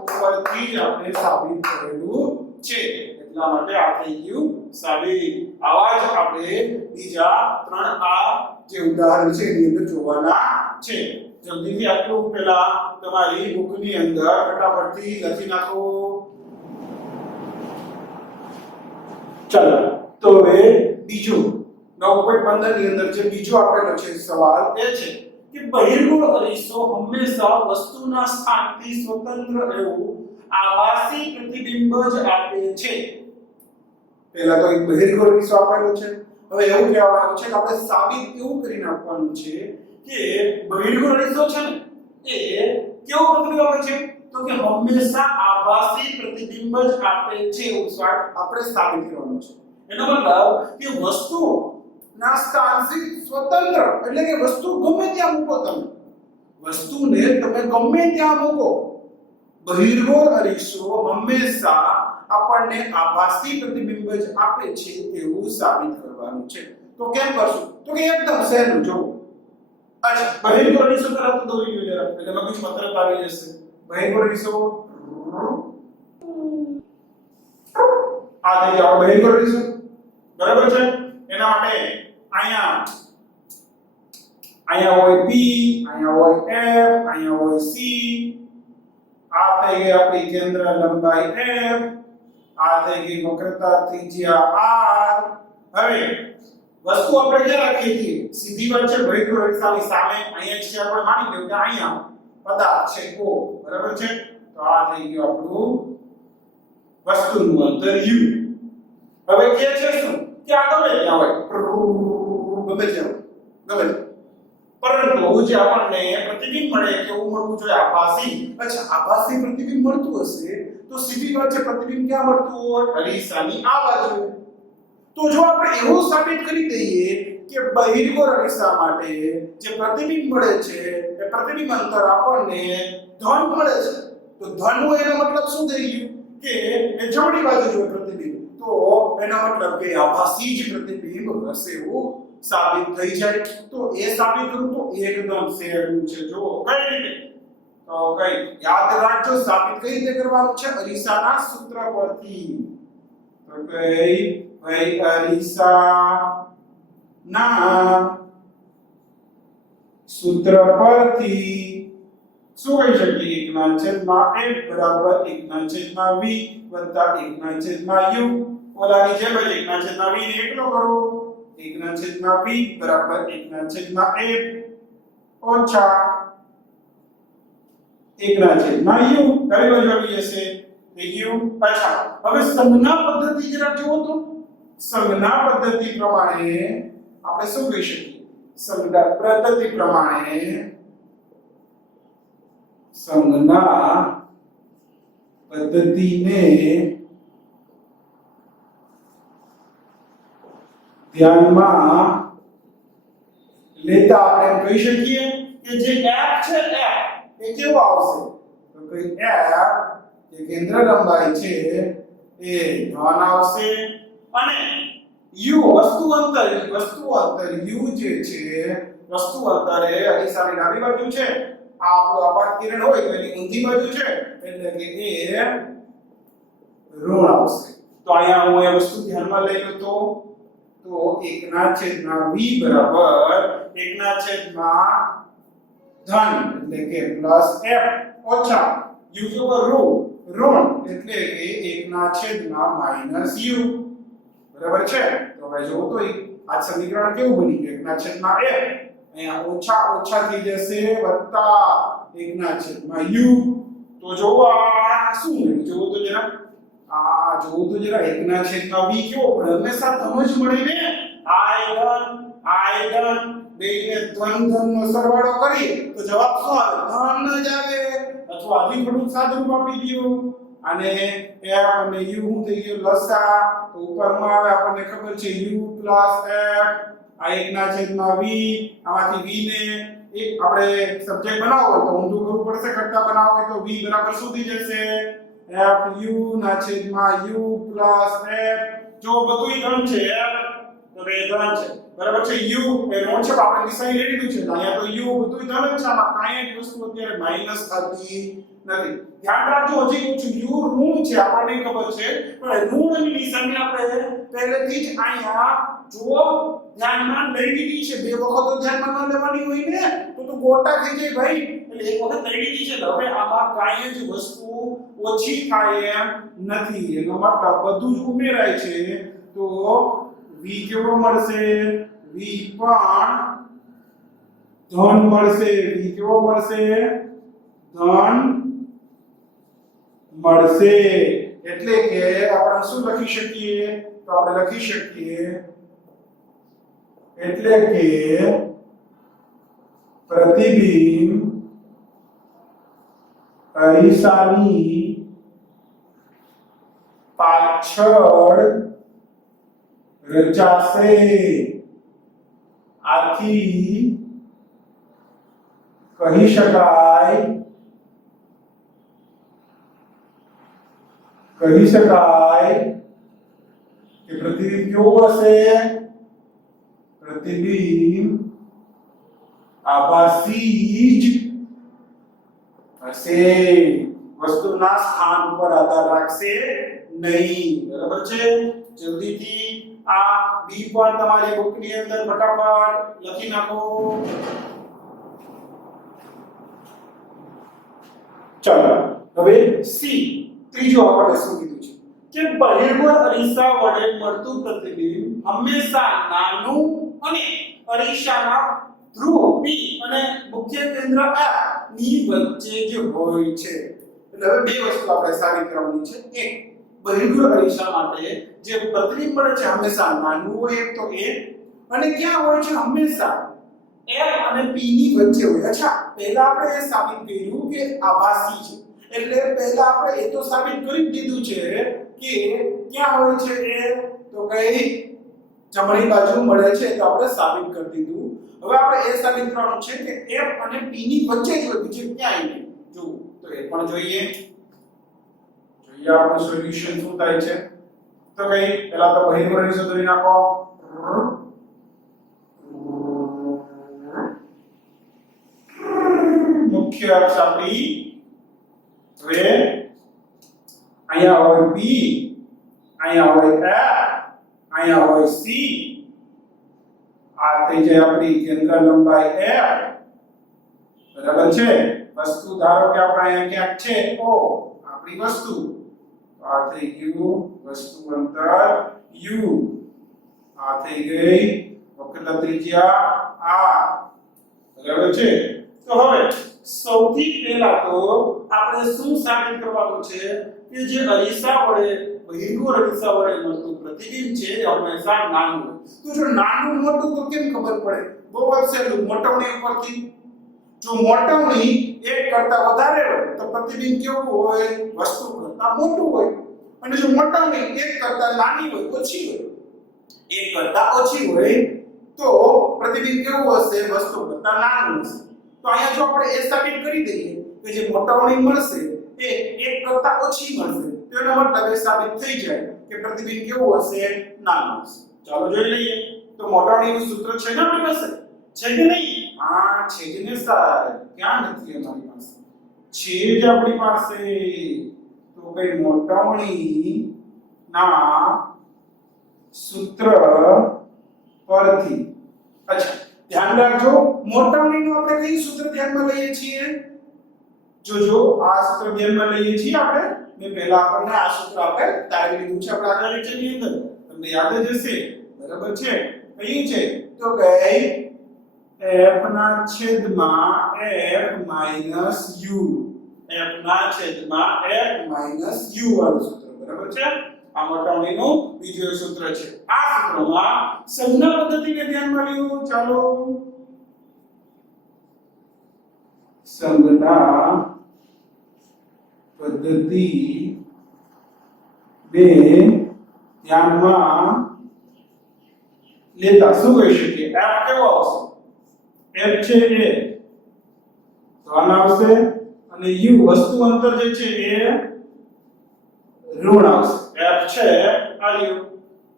ઉપરથી જ આપણે સાબિત કરેલું છે એટલા માટે આ થઈ ગયું સાબિત આવા જ આપણે બીજા 3 આ જે ઉદાહરણ છે એની અંદર જોવાના છે જલ્દીથી આટલું પહેલા તમારી બુકની અંદર ફટાફટથી લખી નાખો ચાલો તો હવે બીજું 9.15 ની અંદર જે બીજો આપેલો છે સવાલ એ છે કે બહિર્ગોળ અરીસો હંમેશા વસ્તુના સ્થાનથી સ્વતંત્ર એવું આભાસી પ્રતિબિંબ જ આપે છે પહેલા તો એક બહિર્ગોળ અરીસો આપેલો છે હવે એવું કહેવાનું છે કે આપણે સાબિત એવું કરી નાખવાનું છે કે બહિર્ગોળ અરીસો છે ને એ કેવો પ્રતિબિંબ આપે છે તો કે હંમેશા આભાસી પ્રતિબિંબ જ આપે છે એવું આપણે સાબિત કરવાનું છે એનો મતલબ કે વસ્તુ ના સ્થાનથી સ્વતંત્ર એટલે કે વસ્તુ ગમે ત્યાં મૂકો તમે વસ્તુને તમે ગમે ત્યાં મૂકો, બહિર્ગોળ અરીસો હંમેશા આપણને આભાસી પ્રતિબિંબ જ આપે છે એવું સાબિત કરવાનું છે. તો કેમ કરશું? તો કે એકદમ સહેલું જો. અચ્છા, બહિર્ગોળ અરીસો તરત દોરી દો જરા, એટલે મગજમાં તરત આવી જશે. બહિર્ગોળ અરીસો આ થઈ ગયો બહિર્ગોળ અરીસો, બરાબર છે. એના માટે અહીંયા હોય P, અહીંયા હોય F, અહીંયા હોય C. આ થઈ ગઈ આપણી કેન્દ્ર લંબાઈ F, આ થઈ ગઈ વક્રતા ત્રિજ્યા R. હવે વસ્તુ આપણે ક્યાં રાખીએ છીએ? સીધી વચ્ચે બહિર્ગોળ અરીસાની સામે અહીંયા છે, આપણે માની લઈએ કે અહીંયા પદાર્થ છે O, બરાબર છે. તો આ થઈ ગયું આપણું વસ્તુનું અંતર U. હવે કે છે શું કે આ ગમે ત્યાં હોય, ગમે ત્યાં, પરંતુ જે આપણને પ્રતિબિંબ મળે કેવું મળવું જોઈએ? આભાસી. અચ્છા, આભાસી પ્રતિબિંબ મળતું હશે તો સીધી વચ્ચે પ્રતિબિંબ ક્યાં મળતું હોય? અરીસાની આ બાજુ. તો જો આપણે એવું સાબિત કરી દઈએ કે બહિર્ગોળ અરીસા માટે જે પ્રતિબિંબ મળે છે એ પ્રતિબિંબ અંતર આપણને ધન મળે છે, તો ધન હોય એનો મતલબ શું થઈ ગયું કે એ જમણી બાજુ જોઈએ પ્રતિબિંબ, તો એનો મતલબ કે આભાસી જ પ્રતિબિંબ હશે એવું સાબિત થઈ જાય. તો એ સાબિત કરું તો એકદમ સહેલું છે. જો કઈ રીતે? તો કઈ યાદ રાખજો, સાબિત કઈ રીતે કરવાનું છે? અરીસાના સૂત્ર પરથી. તો કઈ ભાઈ અરીસાના સૂત્ર પરથી શું કહી શકીએ? 1/f બરાબર 1/v વત્તા 1/u. ઓલાની જેમ જ 1/v ને એકલો કરો. 1/v બરાબર 1/f ઓછા 1/u. કઈ બાજુ આવી જશે? u. અચ્છા, હવે સંજ્ઞા પદ્ધતિ જરા જુઓ તો. સંજ્ઞા પદ્ધતિ પ્રમાણે આપણે શું કહી શકીએ? સંજ્ઞા પદ્ધતિ પ્રમાણે સંજ્ઞા પદ્ધતિને ધ્યાનમાં લેતા આપણે કહી શકીએ કે જે f છે f એ કેવો આવશે? તો કઈ f જે કેન્દ્ર લંબાઈ છે એ ધન આવશે અને u વસ્તુ અંતર u જે છે વસ્તુ અંતર એ અરીસાની ડાબી બાજુ છે, આ આપણો અપાત કિરણ હોય તો એની ઊંધી બાજુ છે એટલે કે એ ઋણ આવશે. તો અહીંયા હું એ વસ્તુ ધ્યાનમાં લઈ લો તો 1/v બરાબર 1/ધન એટલે કે પ્લસ f ઓછા u કેવો ઋણ એટલે કે 1/u. બરાબર છે. તો હવે જો તો આ સમીકરણ કેવું બની ગયું? 1/f અહીંયા ઓછા ઓછા થઈ જશે વત્તા 1/u. તો જો આ શું મળ્યું? જો તો જરા આ જો તો જરા 1/v કેવો પડે? હંમેશા ધન જ મળે ને. i ધન બેને ધન નો સરવાળો કરીએ તો જવાબ શું આવે? ધન જ આવે. અથવા આથી થોડું સાદું આપી દઉં અને f અને u હું થઈ ગયો લસા, તો ઉપરમાં આવે આપણને ખબર છે u f આ 1/v. આમાંથી v ને એક આપણે સબ્જેક્ટ બનાવવો હોય તો ઊંધું કરવું પડશે, કરતા બનાવવો હોય તો v બરાબર શું થઈ જશે? fu/u + f. જો બધુંય ધન છે તો બે ધન છે, બરાબર છે. u એ ઋણ છે, આપણે નિશાની લઈ લીધું છે, અહીંયા તો u બધુંય ધન જ છે, આમાં કાંઈ જ વસ્તુ અત્યારે માઈનસ થતી નથી. ધ્યાન રાખજો, હજી કહું છું u ઋણ છે, આપણને ખબર છે, પણ ઋણની નિશાની આપણે પહેલેથી જ અહીંયા જો ધ્યાનમાં લઈ લીધી છે. બે વખત તો ધ્યાનમાં ન લેવાની હોય ને, તો ગોટા થઈ જાય ભાઈ. એટલે એક વખત લઈ લીધી છે, હવે આમાં કાંઈ જ વસ્તુ ઓછી થાય એમ નથી. એનો મતલબ બધું જ ઉમેરાય છે. તો v કેવો મળશે? v પણ ધન મળશે. v કેવો મળશે? ધન મળશે. એટલે કે આપણે શું લખી શકીએ? તો આપણે લખી શકીએ એટલે કે પ્રતિબિંબ અરીસાની પાછળ રચાશે. આથી કહી શકાય કે પ્રતિબિંબ કેવું હશે? પ્રતિબિંબ આભાસી જ હશે, વસ્તુના સ્થાન પર આધાર રાખશે નહીં. બરાબર છે? જલ્દીથી આ બી પણ તમારી બુકની અંદર ફટાફટ લખી નાખો. ચાલો હવે સી, ત્રીજો આપણે શું કીધું છે કે બહિર્ગોળ અરીસા વડે મળતું પ્રતિબિંબ હંમેશા નાનું અને અરીસાના ધ્રુવ P અને મુખ્ય કેન્દ્ર R ની વચ્ચે જ હોય છે. એટલે હવે બે વસ્તુ આપણે સાબિત કરવાની છે. એક, બહિર્ગોળ અરીસા માટે જે પ્રતિબિંબ મળે છે હંમેશા નાનું હોય, એક તો એ, અને ક્યાં હોય છે? હંમેશા F અને P ની વચ્ચે હોય. અચ્છા, પહેલા આપણે એ સાબિત કર્યું કે આભાસી છે, એટલે પહેલા આપણે એ તો સાબિત કરી દીધું છે કે ક્યાં હોય છે એ, તો કઈ જમણી બાજુ મળે છે, તો આપણે સાબિત કરી દીધું. હવે આપણે એ સાબિત કરવાનું છે કે F અને P ની વચ્ચે જ હોય, બીજે ક્યાંય નહીં. જો તો એ પણ જોઈએ આપણું સોલ્યુશન શું થાય છે. તો કઈ પહેલા તો બહિર્ગોળ અરીસો દોરી નાખો. મુખ્ય અક્ષ આપણી, હવે અહીંયા હોય B, અહીંયા હોય F, અહીંયા હોય C. આ થઈ જાય આપણી કેન્દ્ર લંબાઈ F. બરાબર છે? વસ્તુ ધારો કે આપણે અહીંયા ક્યાંક છે O, આપણી વસ્તુ. આ થઈ ગયું વસ્તુ અંતર U. આ થઈ ગઈ વક્ર ત્રિજ્યા R. બરાબર છે? તો હવે સૌથી પહેલા તો આપણે શું સાબિત કરવાનું છે કે જે અરીસા વડે, બહિર્ગોળ અરીસા વડે મળતું પ્રતિબિંબ છે એ હંમેશા નાનું હોય. તો જો નાનું મોટું તો કેમ ખબર પડે? બહુ જ સહેલું, મોટવણી ઉપરથી. જો મોટવણી 1 કરતા વધારે હોય તો પ્રતિબિંબ કેવું હોય? વસ્તુ કરતા મોટું હોય. અને જો મોટવણી 1 કરતા નાની હોય, ઓછી હોય, 1 કરતા ઓછી હોય, તો પ્રતિબિંબ કેવું હશે? વસ્તુ કરતા નાનું હશે. તો અહીંયા જો આપણે એ સાબિત કરી દઈએ કે જે મોટવણી મળશે એ 1 કરતા ઓછી મળશે, તો એનો મતલબ એ સાબિત થઈ જાય કે પ્રતિબિંબ કેવું હશે? નાનું હશે. ચાલો જોઈ લઈએ. તો મોટવણીનું સૂત્ર છે ને આપણી પાસે? છે કે નહીં? હા છે જ ને સર. ક્યાં નથી અમારી પાસે? છે જ આપણી પાસે. તો કઈ મોટવણી ના સૂત્ર પરથી. અચ્છા, ધ્યાન રાખજો, મોટવણીનું આપણે કયું સૂત્ર ધ્યાનમાં લઈએ છીએ? જો આ સૂત્ર ધ્યાનમાં લઈએ છીએ આપણે. મેં પહેલા આપણને આ સૂત્ર આપણે તારી લીધું છે આપણા આગલા લેક્ચરની અંદર, તમને યાદ જ હશે. બરાબર છે? કયું છે? તો કઈ f ના છેદમાં f માઈનસ u. f ના છેદમાં f માઈનસ u વાળું સૂત્ર. બરાબર છે? આ મોટવણીનું બીજું સૂત્ર છે. આ સૂત્રમાં સંજ્ઞા પદ્ધતિને ધ્યાનમાં લ્યો. ચાલો, સંજ્ઞા પદ્ધતિ બે ધ્યાનમાં લેતા શું કહી શકીએ? f કેવો આવશે? f છે એ ધન આવશે, અને u વસ્તુ અંતર જે છે એ ઋણ આવશે. f છે આ u,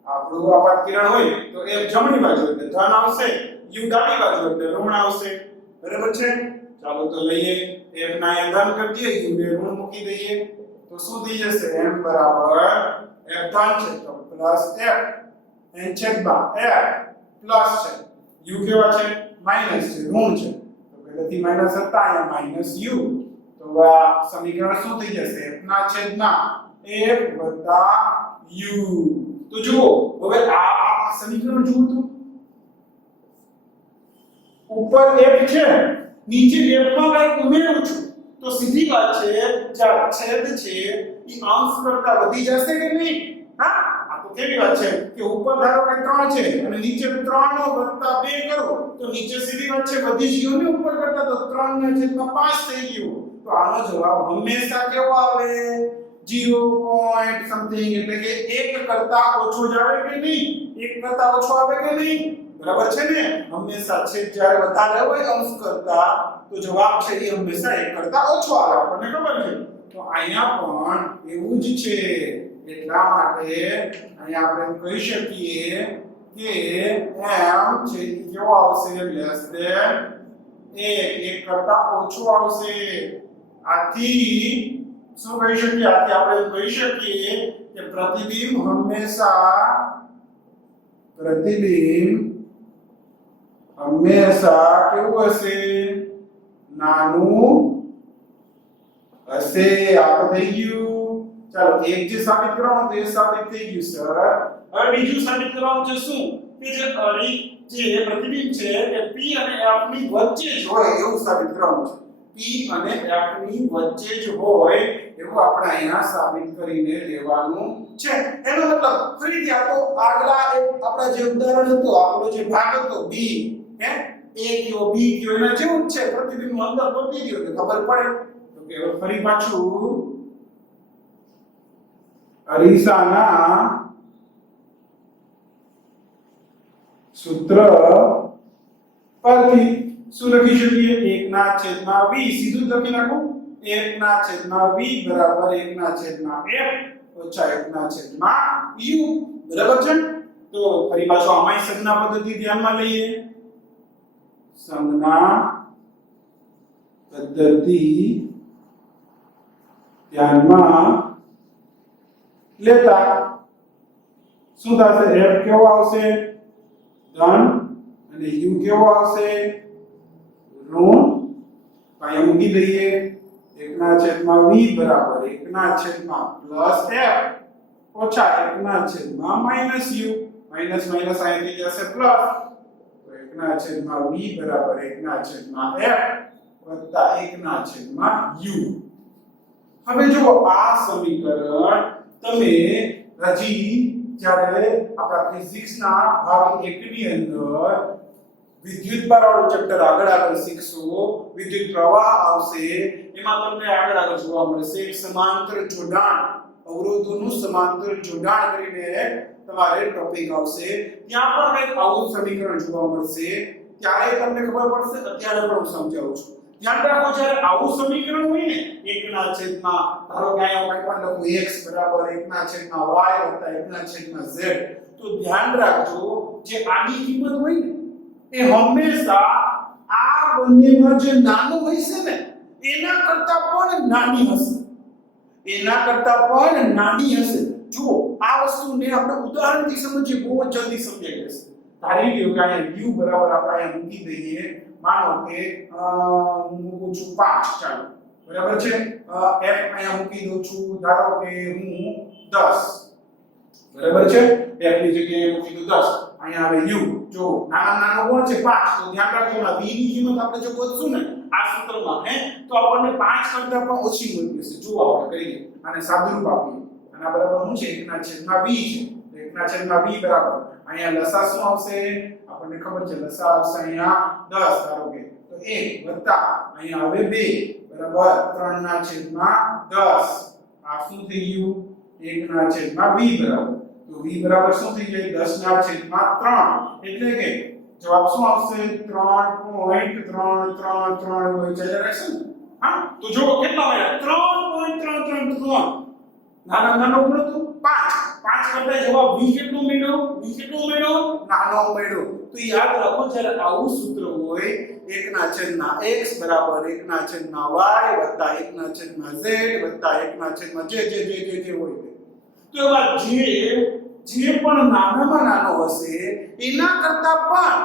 આપણું આપાત કિરણ હોય તો f જમણી બાજુ એટલે ધન આવશે, u ડાબી બાજુ એટલે ઋણ આવશે. બરાબર છે? ચાલો તો લઈએ, f ના ધન કરી દઈએ, u ને ઋણ મૂકી દઈએ, તો શું થઈ જશે? m બરાબર f ધન છે તો પ્લસ f n છેદમાં f પ્લસ છે, u કેવા છે? માઈનસ છે, ઋણ છે, તો પહેલેથી માઈનસ હતા, અહીંયા માઈનસ u. તો આ સમીકરણ શું થઈ જશે? f ના છેદમાં f વત્તા u. તો જુઓ હવે આ સમીકરણ જુઓ તો ઉપર f છે, નીચે f માં કંઈક ઉમેરું છું, તો સીધી વાત છે જે છેદ છે એ અંશ કરતા વધી જશે કે નહીં? હા, આ તો કેવી વાત છે કે ઉપર ધારો કે 3 છે અને નીચે 3 નો વત્તા 2 કરો તો નીચે સીધી વાત છે વધી ગયો ને ઉપર કરતા, તો 3 ના છેદમાં 5 થઈ ગયું. તો આનો જવાબ હંમેશા કેવો આવે? 0 પોઈન્ટ સમથિંગ, એટલે કે 1 કરતા ઓછો જ આવે કે નહીં? 1 કરતા ઓછો આવે કે નહીં? બરાબર છે ને હંમેશા છેદ જ્યારે વધારે હોય અંશ કરતા તો જવાબ છે એ હંમેશા 1 કરતા ઓછો આવે આપણને ખબર છે તો અહીંયા પણ એવું જ છે એટલા માટે અહીંયા આપણે કહી શકીએ કે m છે કેવો આવશે લેસ ધેન 1 કરતા ઓછો આવશે આથી શું કહી શકીએ આથી આપણે કહી શકીએ કે પ્રતિબિંબ હંમેશા કેવું હશે નાનું હશે આ થઈ ગયું ચાલો એક જે સાબિત કરવાનું તો એ સાબિત થઈ ગયું સર હવે બીજું સાબિત કરવાનું છે શું કે જે પ્રતિબિંબ છે એ p અને f ની વચ્ચે જ હોય એવું સાબિત કરવાનું છે p અને f ની વચ્ચે જ હોય એવું આપણે અહીંયા સાબિત કરીને લેવાનું છે એનો મતલબ ફરીથી આ તો આગલા એક આપણા જે ઉદાહરણ હતું આપણો જે ભાગ હતો b હે a કયો b કયો એના જેવું જ છે પ્રતિબિંબનું અંતર ગોતી દો એટલે ખબર પડે તો કે હવે ફરી પાછું અરીસાના સૂત્ર પરથી શું લખી શકીએ 1/20 સીધું જ લખી નાખો 1/20 બરાબર 1/f ઓછા 1/u બરાબર છે તો ફરી પાછો આમાંય સંજ્ઞા પદ્ધતિ ધ્યાનમાં લઈએ સંજ્ઞા પદ્ધતિ ધ્યાનમાં લેતા શું થશે f કેવો આવશે ધન અને u કેવો આવશે ઋણ પાયા મૂકી દઈએ 1/v બરાબર 1/f ઓછા 1/u માઈનસ માઈનસ અહીં થઈ જશે પ્લસ તો 1/v બરાબર 1/f વત્તા 1/u હવે જો આ સમીકરણ તમે હજી જ્યારે આપણા ફિઝિક્સના ભાગ 1 ની અંદર વિદ્યુતભાર વાળું ચેપ્ટર આગળ શીખશો વિદ્યુત પ્રવાહ આવશે એમાં તમને આગળ જોવા મળશે એક સમાંતર જોડાણ અવરોધોનું સમાંતર જોડાણ કરીને તમારે ટોપિક આવશે ત્યાં પણ એક આવું સમીકરણ જોવા મળશે ત્યારે તમને ખબર પડશે અત્યારે પણ હું સમજાવું છું ધ્યાન રાખો જ્યારે આવું સમીકરણ હોય ને 1/માં ધારો કે અહીંયા કંઈ પણ લખું x બરાબર 1/y + 1/z તો ધ્યાન રાખજો જે આની કિંમત હોય ને એ હંમેશા આ બંનેમાં જે નાનું હશે ને એના કરતા પણ નાની હશે જુઓ આ વસ્તુને આપણે ઉદાહરણથી સમજીએ બહુ જ જલ્દી સમજાઈ જશે ધારી લ્યો કે અહીંયા u બરાબર આપણે અહીંયા મૂકી દઈએ માનો કે હું મૂકું છું 5 ચાલો બરાબર છે f અહીંયા મૂકી દઉં છું ધારો કે હું 10 બરાબર છે f ની જગ્યાએ મૂકી દઉં 10 અહીંયા આવે u જો નાનો કોણ છે 5 તો ધ્યાન રાખજો આ v ની કિંમત આપણે જો ગોતશું ને આ સૂત્રમાં હે તો આપણને 5 કરતા પણ ઓછી મળી જશે જો આપણે કરીએ અને સાદુરૂપ આપીએ આના બરાબર શું છે 1/v છે 1/v બરાબર અહીંયા લસા શું આવશે આપણને ખબર છે લસા આવશે અહીંયા 10 ધારો કે તો 1 વત્તા અહીંયા આવે 2 બરાબર 3/10 આ શું થઈ ગયું 1/v બરાબર તો v બરાબર શું થઈ જાય 10/3 એટલે કે જવાબ શું આવશે 3.333 હોય છે રહેશે હા તો જો કેટલા મળ્યા 3.333 નાનો ગુણો તો 5 કરતા જવાબ v કેટલો મળ્યો નાનો મળ્યો તો યાદ રાખો જ્યારે આવું સૂત્ર હોય 1/x બરાબર 1/y વત્તા 1/z વત્તા 1/જે હોય તો એમાં જે પણ નાનામાં નાનો હશે એના કરતા પણ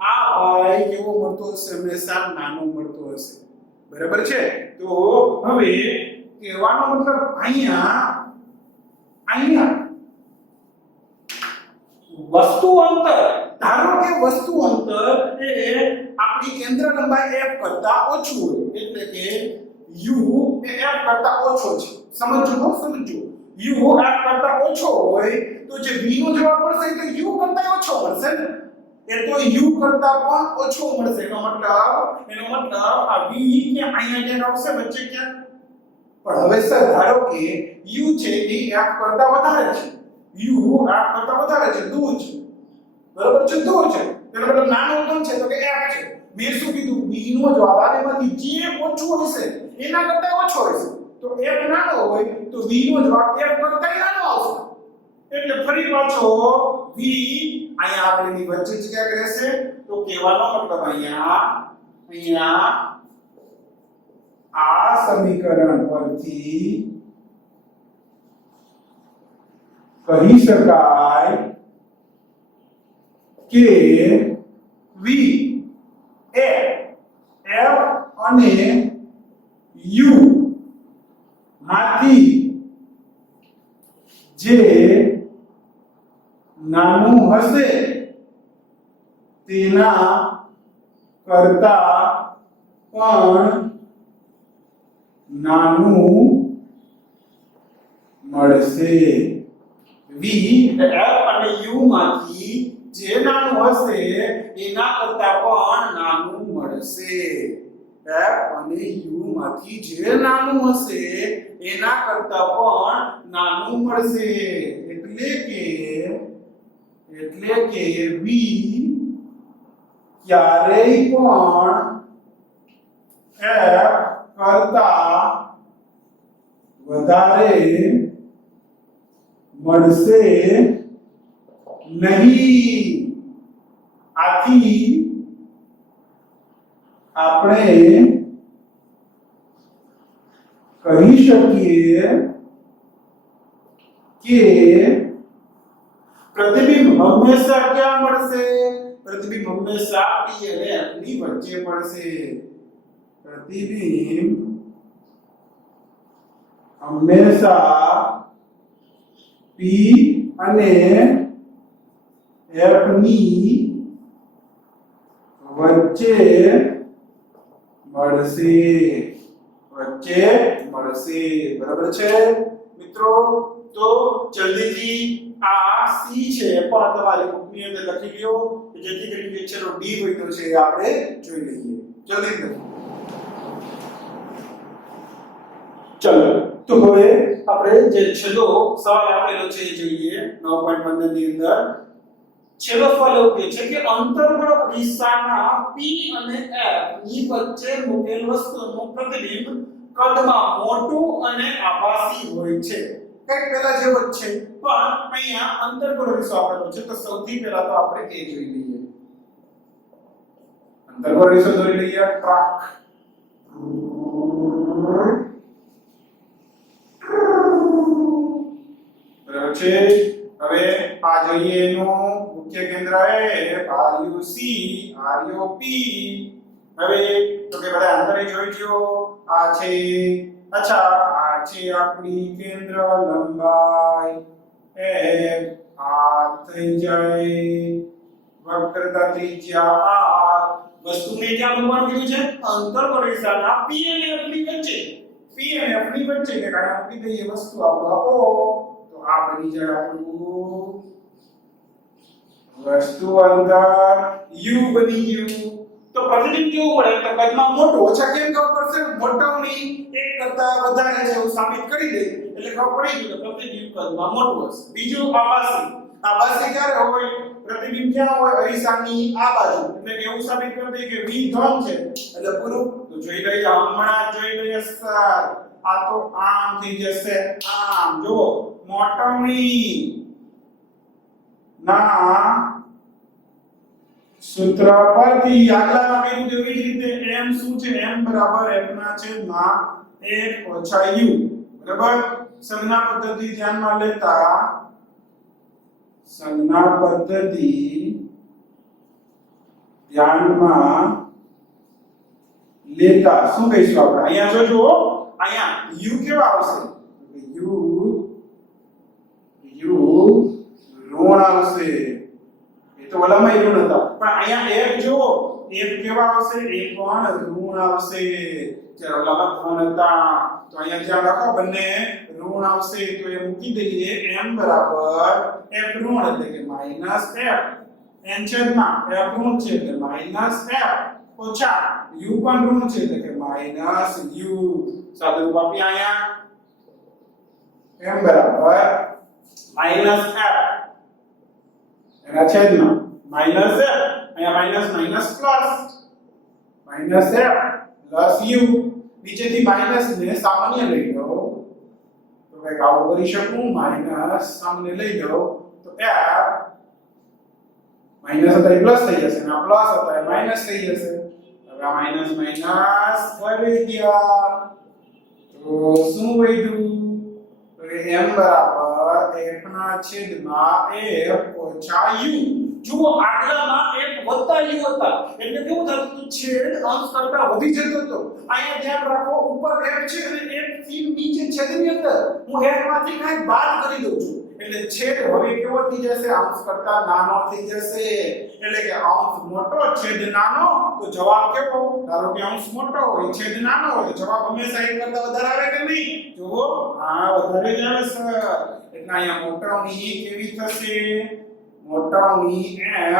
આ ભાઈ કેવો મળતો હશે હંમેશા નાનો મળતો હશે બરાબર છે તો હવે કહેવાનો મતલબ અહીંયા વસ્તુ અંતર ધારો કે વસ્તુ અંતર એ આપણી કેન્દ્ર લંબાઈ f કરતા ઓછું હોય એટલે કે u એ f કરતા ઓછો છે સમજો u f કરતા ઓછો હોય તો જે v નો જવાબ મળશે તો u કરતા ઓછો મળશે ને એ તો u કરતા પણ ઓછો મળશે એનો મતલબ આ v કે અહીંયા જે આવશે વચ્ચે ક્યાં પણ હવે સર ધારો કે u છે એ f કરતા વધારે છે u f કરતા વધારે છે દૂર છે બરાબર છે દૂર છે તેનો મતલબ નાનો કોણ છે તો કે f છે મેં શું કીધું b નો જવાબ આ બેમાંથી જે ઓછો હશે એના કરતા ઓછો હશે તો f નાનો હોય તો v નો જવાબ f કરતા નાનો આવશે એટલે ફરી પાછો v અહીંયા આપણેની વચ્ચે જ ક્યાંક રહેશે તો કહેવાનો મતલબ અહીંયા આ સમીકરણ પરથી કહી શકાય કે v એ f અને u માંથી જે નાનું હશે તેના કરતા પણ નાનું મળશે v f અને u માંથી જે નાનું હશે એના કરતા પણ નાનું મળશે f અને u માંથી જે નાનું હશે એના કરતા પણ નાનું મળશે એટલે કે v ક્યારેય પણ f કરતા વધારે મળશે નહીં આથી આપણે કહી શકીએ કે પ્રતિબિંબ હંમેશા ક્યાં મળશે પ્રતિબિંબ હંમેશા p અને f ની વચ્ચે મળશે પ્રતિબિંબ હંમેશા p અને f ની વચ્ચે મળશે બરાબર છે મિત્રો તો જલ્દીથી આ c છે પણ તમારી બુકની અંદર લખી લ્યો જેથી કરીને અક્ષરો d હોય તો છે આપણે જોઈ લઈએ જલ્દી ચલો તો હવે આપણે જે છેલ્લો સવાલ આપેલો છે એ જોઈએ 9.15 ની અંદર છેલ્લો સવાલ એવું કહે છે કે અંતર્ગોળ દિશાના p અને f ની વચ્ચે મૂકેલ વસ્તુનું પ્રતિબિંબ કદમાં મોટું અને આભાસી હોય છે કંઈક પહેલા જેવો જ છે પણ અહીંયા અંતર્ગોળ વિશે આપેલો છે તો સૌથી પહેલા તો આપણે એ જોઈ લઈએ અંતર્ગોળ વિશે જોઈ લઈએ ટ્રાક બરાબર છે હવે આ જોઈએ એનું મુખ્ય કેન્દ્ર એ RUC ROP હવે તો કે બધા અંતરે જોઈ લ્યો આ છે અચ્છા આ છે આપણી કેન્દ્ર લંબાઈ આ થઈ જાય વક્રતા ત્રિજ્યા r વસ્તુને ક્યાં મૂકવાનું કીધું છે અંતર્ગોળ દિશાના p અને f ની વચ્ચે p અને f ની વચ્ચે કે કાંઈ મૂકી દઈએ વસ્તુ આપણો O તો આ બની જાય આપણું વસ્તુ અંતર u બની ગયું તો પ્રતિબિંબ કેવું પડે તો કદમાં મોટું ઓછા કેમ ખબર પડશે મોટાની એક કરતા વધારે છે એવું સાબિત કરી દે એટલે ખબર પડી ગયું કે પ્રતિબિંબ કદમાં મોટું હશે બીજું આભાસી ક્યારે હોય પ્રતિબિંબ ક્યાં હોય અરીસાની આ બાજુ એટલે કે એવું સાબિત કરી દે કે v ધન છે એટલે પૂરું તો જોઈ લઈએ હમણાં જોઈ લઈએ સર આ તો આમ થઈ જશે આમ જો મોટાની ના સૂત્ર પરથી આગળના કર્યું તેવી જ રીતે m શું છે m બરાબર f ના છેદમાં 1 ઓછા u બરાબર સંજ્ઞા પદ્ધતિ ધ્યાનમાં લેતા શું કહીશું આપણે અહીંયા જોજો અહીંયા u કેવા આવશે u ઋણ આવશે એ તો ઓલામાં ઋણ હતા પણ અહીંયા f જો f કેવા આવશે એ પણ ઋણ આવશે જ્યારે ઓલામાં ધન હતા તો અહીંયા ધ્યાન રાખો બંને ઋણ આવશે તો એ મૂકી દઈએ m બરાબર f ઋણ એટલે કે -f n છેદમાં f ઋણ છે એટલે -f ઓછા u પણ ઋણ છે એટલે કે -u સાદુરૂપ આપી અહીંયા m બરાબર -f એના છેદમાં -f અહીંયા minus minus plus minus f plus u નીચેથી માઈનસ ને સામાન્ય લઈ લો તો કંઈક આવું કરી શકું માઈનસ સામાન્ય લઈ લો તો f માઈનસ હતા પ્લસ થઈ જશે અને પ્લસ હતા માઈનસ થઈ જશે હવે આ માઈનસ માઈનસ કરી ગયા તો શું વધ્યું તો m બરાબર f ના છેદમાં f ઓછા u જુઓ આગળમાં f વત્તા u હતા એટલે કેવું થતું હતું છેદ અંશ કરતા વધી જતો હતો અહીંયા ધ્યાન રાખો ઉપર f છે અને f થી નીચે છેદની અંદર હું f માંથી કંઈક બાદ કરી દઉં છું એટલે છેદ હવે કેવો થઈ જશે અંશ કરતા નાનો થઈ જશે એટલે કે અંશ મોટો છેદ નાનો તો જવાબ કેવો ધારો કે અંશ મોટો હોય છેદ નાનો હોય તો જવાબ હંમેશા 1 કરતા વધારે આવે કે નહીં જુઓ હા વધારે જ આવે સર એટલે અહીંયા મોટાની કેવી થશે મોટાની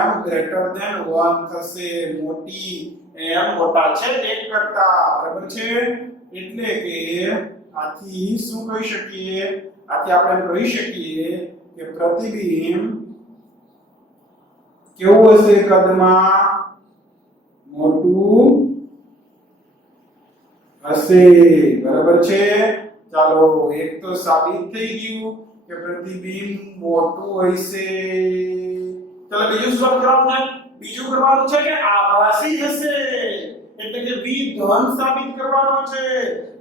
m ગ્રેટર ધેન 1 થશે મોટી m મોટા છે 1 કરતા બરાબર છે એટલે કે આથી શું કહી શકીએ આથી આપણે કહી શકીએ કે પ્રતિબિંબ કેવું હશે કદમાં મોટું હશે બરાબર છે ચાલો એક તો સાબિત થઈ ગયું કે પ્રતિબિંબ મોટું હશે ચાલો બીજું શું કરવાનું છે બીજું કરવાનું છે કે આભાસી હશે એટલે કે v ધન સાબિત કરવાનો છે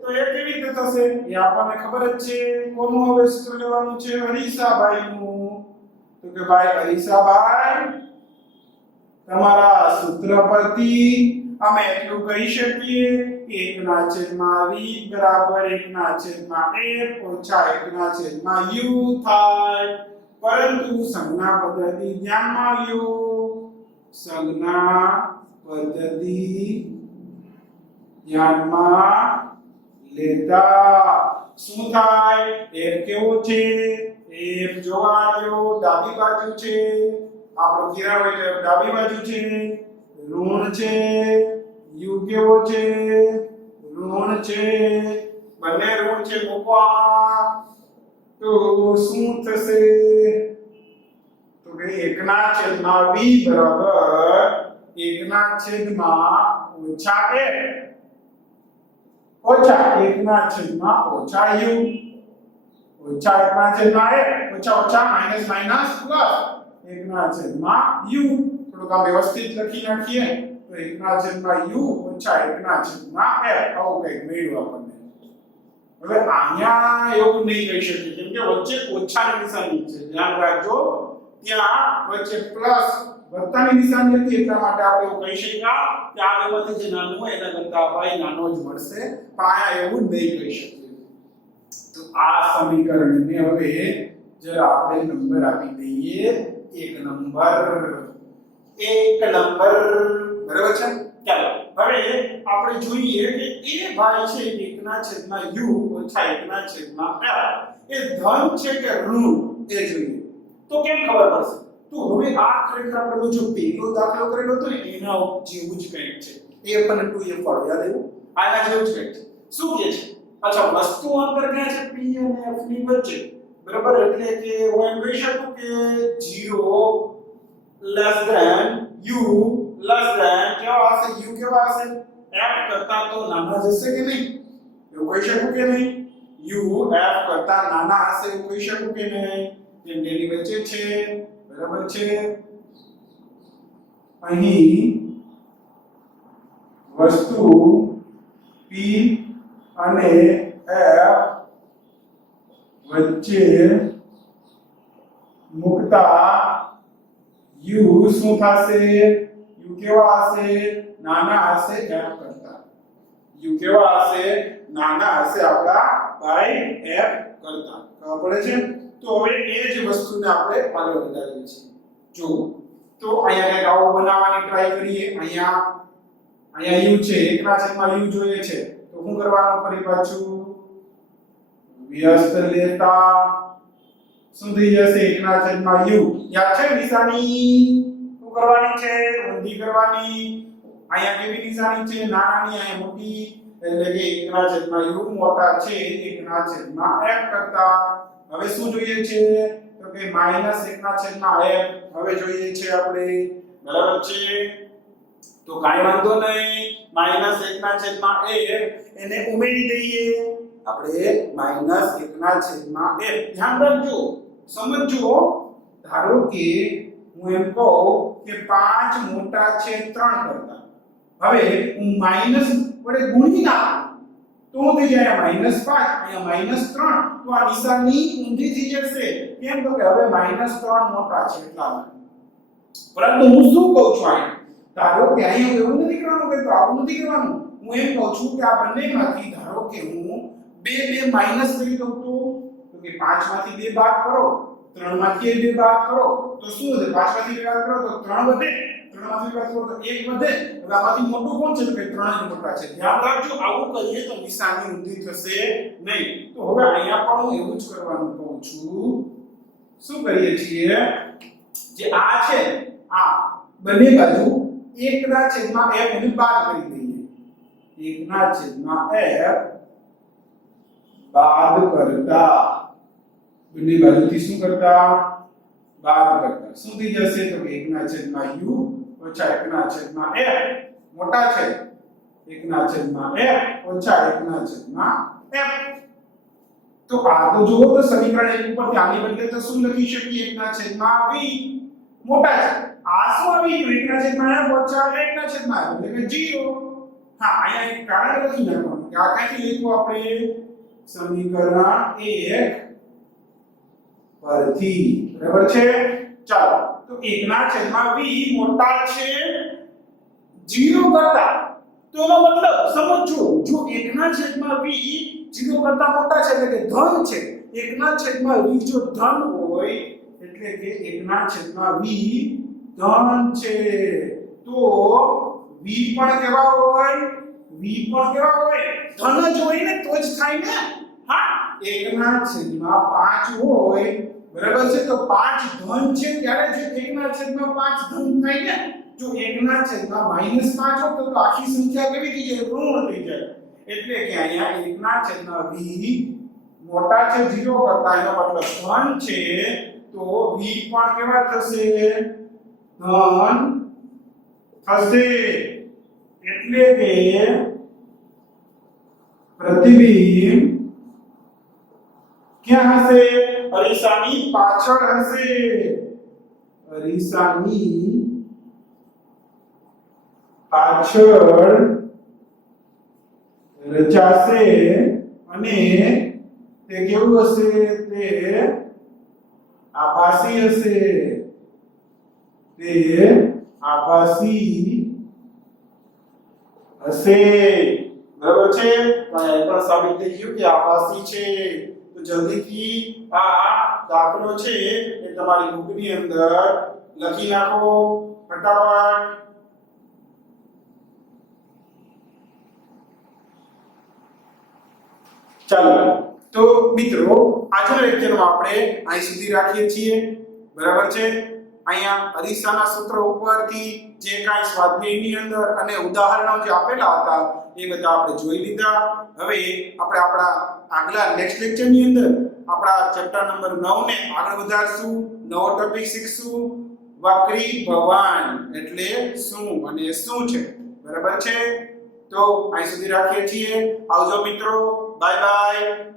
તો એ કેવી રીતે થશે એ આપણને ખબર જ છે કોનું હવે સૂત્ર લેવાનું છે હરીસાભાઈનું તો કે ભાઈ હરીસાભાઈ તમારા સૂત્ર પરથી અમે એટલું કહી શકીએ કે 1/v બરાબર 1/f ઓછા 1/u થાય પરંતુ સંજ્ઞા પદ્ધતિ ધ્યાનમાં લ્યો સંજ્ઞા પદ્ધતિ ધ્યાનમાં લેતા શું થાય f કેવો છે f જોવા દો ડાબી બાજુ છે આપણો કિરણ હોય તો ડાબી બાજુ છે ઋણ છે u કેવો છે ઋણ છે બંને ઋણ છે મૂકવામાં તો શું થશે તો કે 1/v બરાબર 1/ઓછા f ઓછા 1/ઓછા u ઓછા 1/f ઓછા ઓછા માઈનસ માઈનસ પ્લસ 1/u થોડુંક આમ વ્યવસ્થિત લખી નાખીએ તો 1/u ઓછા 1/f આવું કંઈક મળ્યું આપણને હવે અહીંયા એવું નહીં કહી શકીએ કેમ કે વચ્ચે ઓછાની નિશાની છે ધ્યાન રાખજો ત્યાં વચ્ચે પ્લસ વત્તાની નિશાની હતી એટલા માટે આપણે એવું કહી શક્યા કે આ બેમાંથી જે નાનું હોય એના કરતા ભાઈ નાનો જ મળશે પણ અહીંયા એવું જ નહીં કહી શકીએ તો આ સમીકરણને હવે જરા આપણે નંબર આપી દઈએ 1 નંબર બરાબર છે ચાલો હવે આપણે જોઈએ કે એ ભાઈ છે 1/u ઓછા 1/f એ ધન છે કે ઋણ એ જોઈએ તો કેમ ખબર પડશે તો હવે આ ખરેખર આપણે જો પહેલો દાખલો કરેલો હતો ને એના જેવું જ કંઈક છે a અને 2a વાળો યાદ આવ્યું આના જેવું જ કંઈક છે શું કહે છે અચ્છા વસ્તુ અંતર ક્યાં છે p અને f ની વચ્ચે બરાબર એટલે કે હું એમ કહી શકું કે 0 less than u less than કેવા હશે u કેવા હશે f કરતા તો નાના હશે કે નહીં એવું કહી શકું કે નહીં u f કરતા નાના હશે એવું કહી શકું કે નહીં જેમ તેની વચ્ચે છે બરાબર છે અહીં વસ્તુ p અને f વચ્ચે મુકતા u શું થશે u કેવા હશે નાના હશે f કરતા u કેવા હશે નાના હશે આપડા બાય f કરતા ખબર પડે છે તો હવે એ જ વસ્તુને આપણે આગળ વધારીએ છીએ જો તો અહીંયા એક આવું બનાવવાની ટ્રાય કરીએ અહીંયા u છે 1/u જોઈએ છે તો શું કરવાનું ફરી પાછું વ્યસ્ત લેતા શું થઈ જશે 1/u યાદ છે નિશાની શું કરવાની છે ઊંધી કરવાની અહીંયા કેવી નિશાની છે નાનાની અહીંયા મોટી એટલે કે 1/u મોટા છે 1/f કરતા હવે શું જોઈએ છે તો કે -1/f હવે જોઈએ છે આપણે બરાબર છે તો કાઈ વાંધો નહીં -1/f એને ઉમેરી દઈએ આપણે -1/f ધ્યાન રાખજો સમજજો ધારો કે હું એમ કહું કે 5 મોટા છે 3 કરતા હવે હું માઈનસ વડે ગુણી નાખું તો શું થઈ જાય -5 અહીંયા -3 તો આ નિશાની ઊંધી થઈ જશે કેમ તો કે હવે -3 મોટા છે એટલા પરંતુ હું શું કહું છું અહીંયા ધારો કે અહીંયા એવું નથી કરવાનું કે તો આવું નથી કરવાનું હું એમ કહું છું કે આ બંનેમાંથી ધારો કે હું બે માઈનસ કરી દઉં તો કે 5 માંથી 2 બાદ કરો 3 માંથી 2 બાદ કરો તો શું વધે 5 માંથી 2 બાદ કરો તો 3 વધે 3 માંથી 2 બાદ કરો તો 1 વધે હવે આમાંથી મોટું કોણ છે તો કે 3 જ મોટા છે ધ્યાન રાખજો આવું કરીએ તો નિશાની ઊંધી થશે નહીં તો હવે અહીંયા પણ હું એવું જ કરવાનું કહું છું શું કરીએ છીએ જે આ છે આ બંને બાજુ 1/f એને બાદ કરી દઈએ 1/f બાદ કરતા બંને બાજુથી શું કરતા બાદ કરતા શું થઈ જશે તો 1/u - 1/f મોટા છે 1/f - 1/f તો આ તો જુઓ તો સમીકરણ 1 ઉપર ધ્યાન બદલે તો શું લખી શકીએ 1/v મોટા છે આ શું આવી ગયું 1/f - 1/f એટલે કે 0 હા અહીંયા એક કારણ લખી નાખવાનું કે આ ક્યાંથી લખવું આપણે સમીકરણ 1 પરથી બરાબર છે ચાલો તો 1/v મોટા છે 0 કરતા તો એનો મતલબ સમજો જો 1/v 0 કરતા મોટા છે એટલે કે ધન છે 1/v જો ધન હોય એટલે કે 1/v ધન છે તો v પણ કેવા હોય ધન જ હોય ને તો જ થાય ને હા 1/5 હોય બરાબર છે તો 5 ધન છે ત્યારે જે 1/5 ધન થાય ને જો 1/-5 હોય તો આખી સંખ્યા કેવી થઈ જાય ઋણ થઈ જાય એટલે કે અહીંયા 1/v મોટા છે 0 કરતા એનો મતલબ ધન છે તો v પણ કેવા થશે ધન થશે એટલે કે પ્રતિબિંબ ક્યાં હશે અરીસાની પાછળ હશે અરીસાની પાછળ રચાશે અને તે કેવું હશે તે આભાસી હશે તે આભાસી હશે બરાબર છે પણ સાબિત થઈ ગયું કે આભાસી છે તો જલ્દીથી આ દાખલો છે એ તમારી બુકની અંદર લખી નાખો ફટાફટ ચાલો તો મિત્રો આજના લેક્ચરમાં આપણે અહીં સુધી રાખીએ છીએ બરાબર છે અહીંયા અરીસાના સૂત્ર ઉપરથી જે કાંઈ સ્વાધ્યાયની અંદર અને ઉદાહરણો જે આપેલા હતા એ બધા આપણે જોઈ લીધા હવે આપણે આપણા આગલા નેક્સ્ટ લેક્ચરની અંદર આપણા ચેપ્ટર નંબર 9 ને આગળ વધારશું નવો ટોપિક શીખશું વક્રી ભવાન એટલે શું અને શું છે બરાબર છે તો અહીં સુધી રાખીએ છીએ આવજો મિત્રો બાય બાય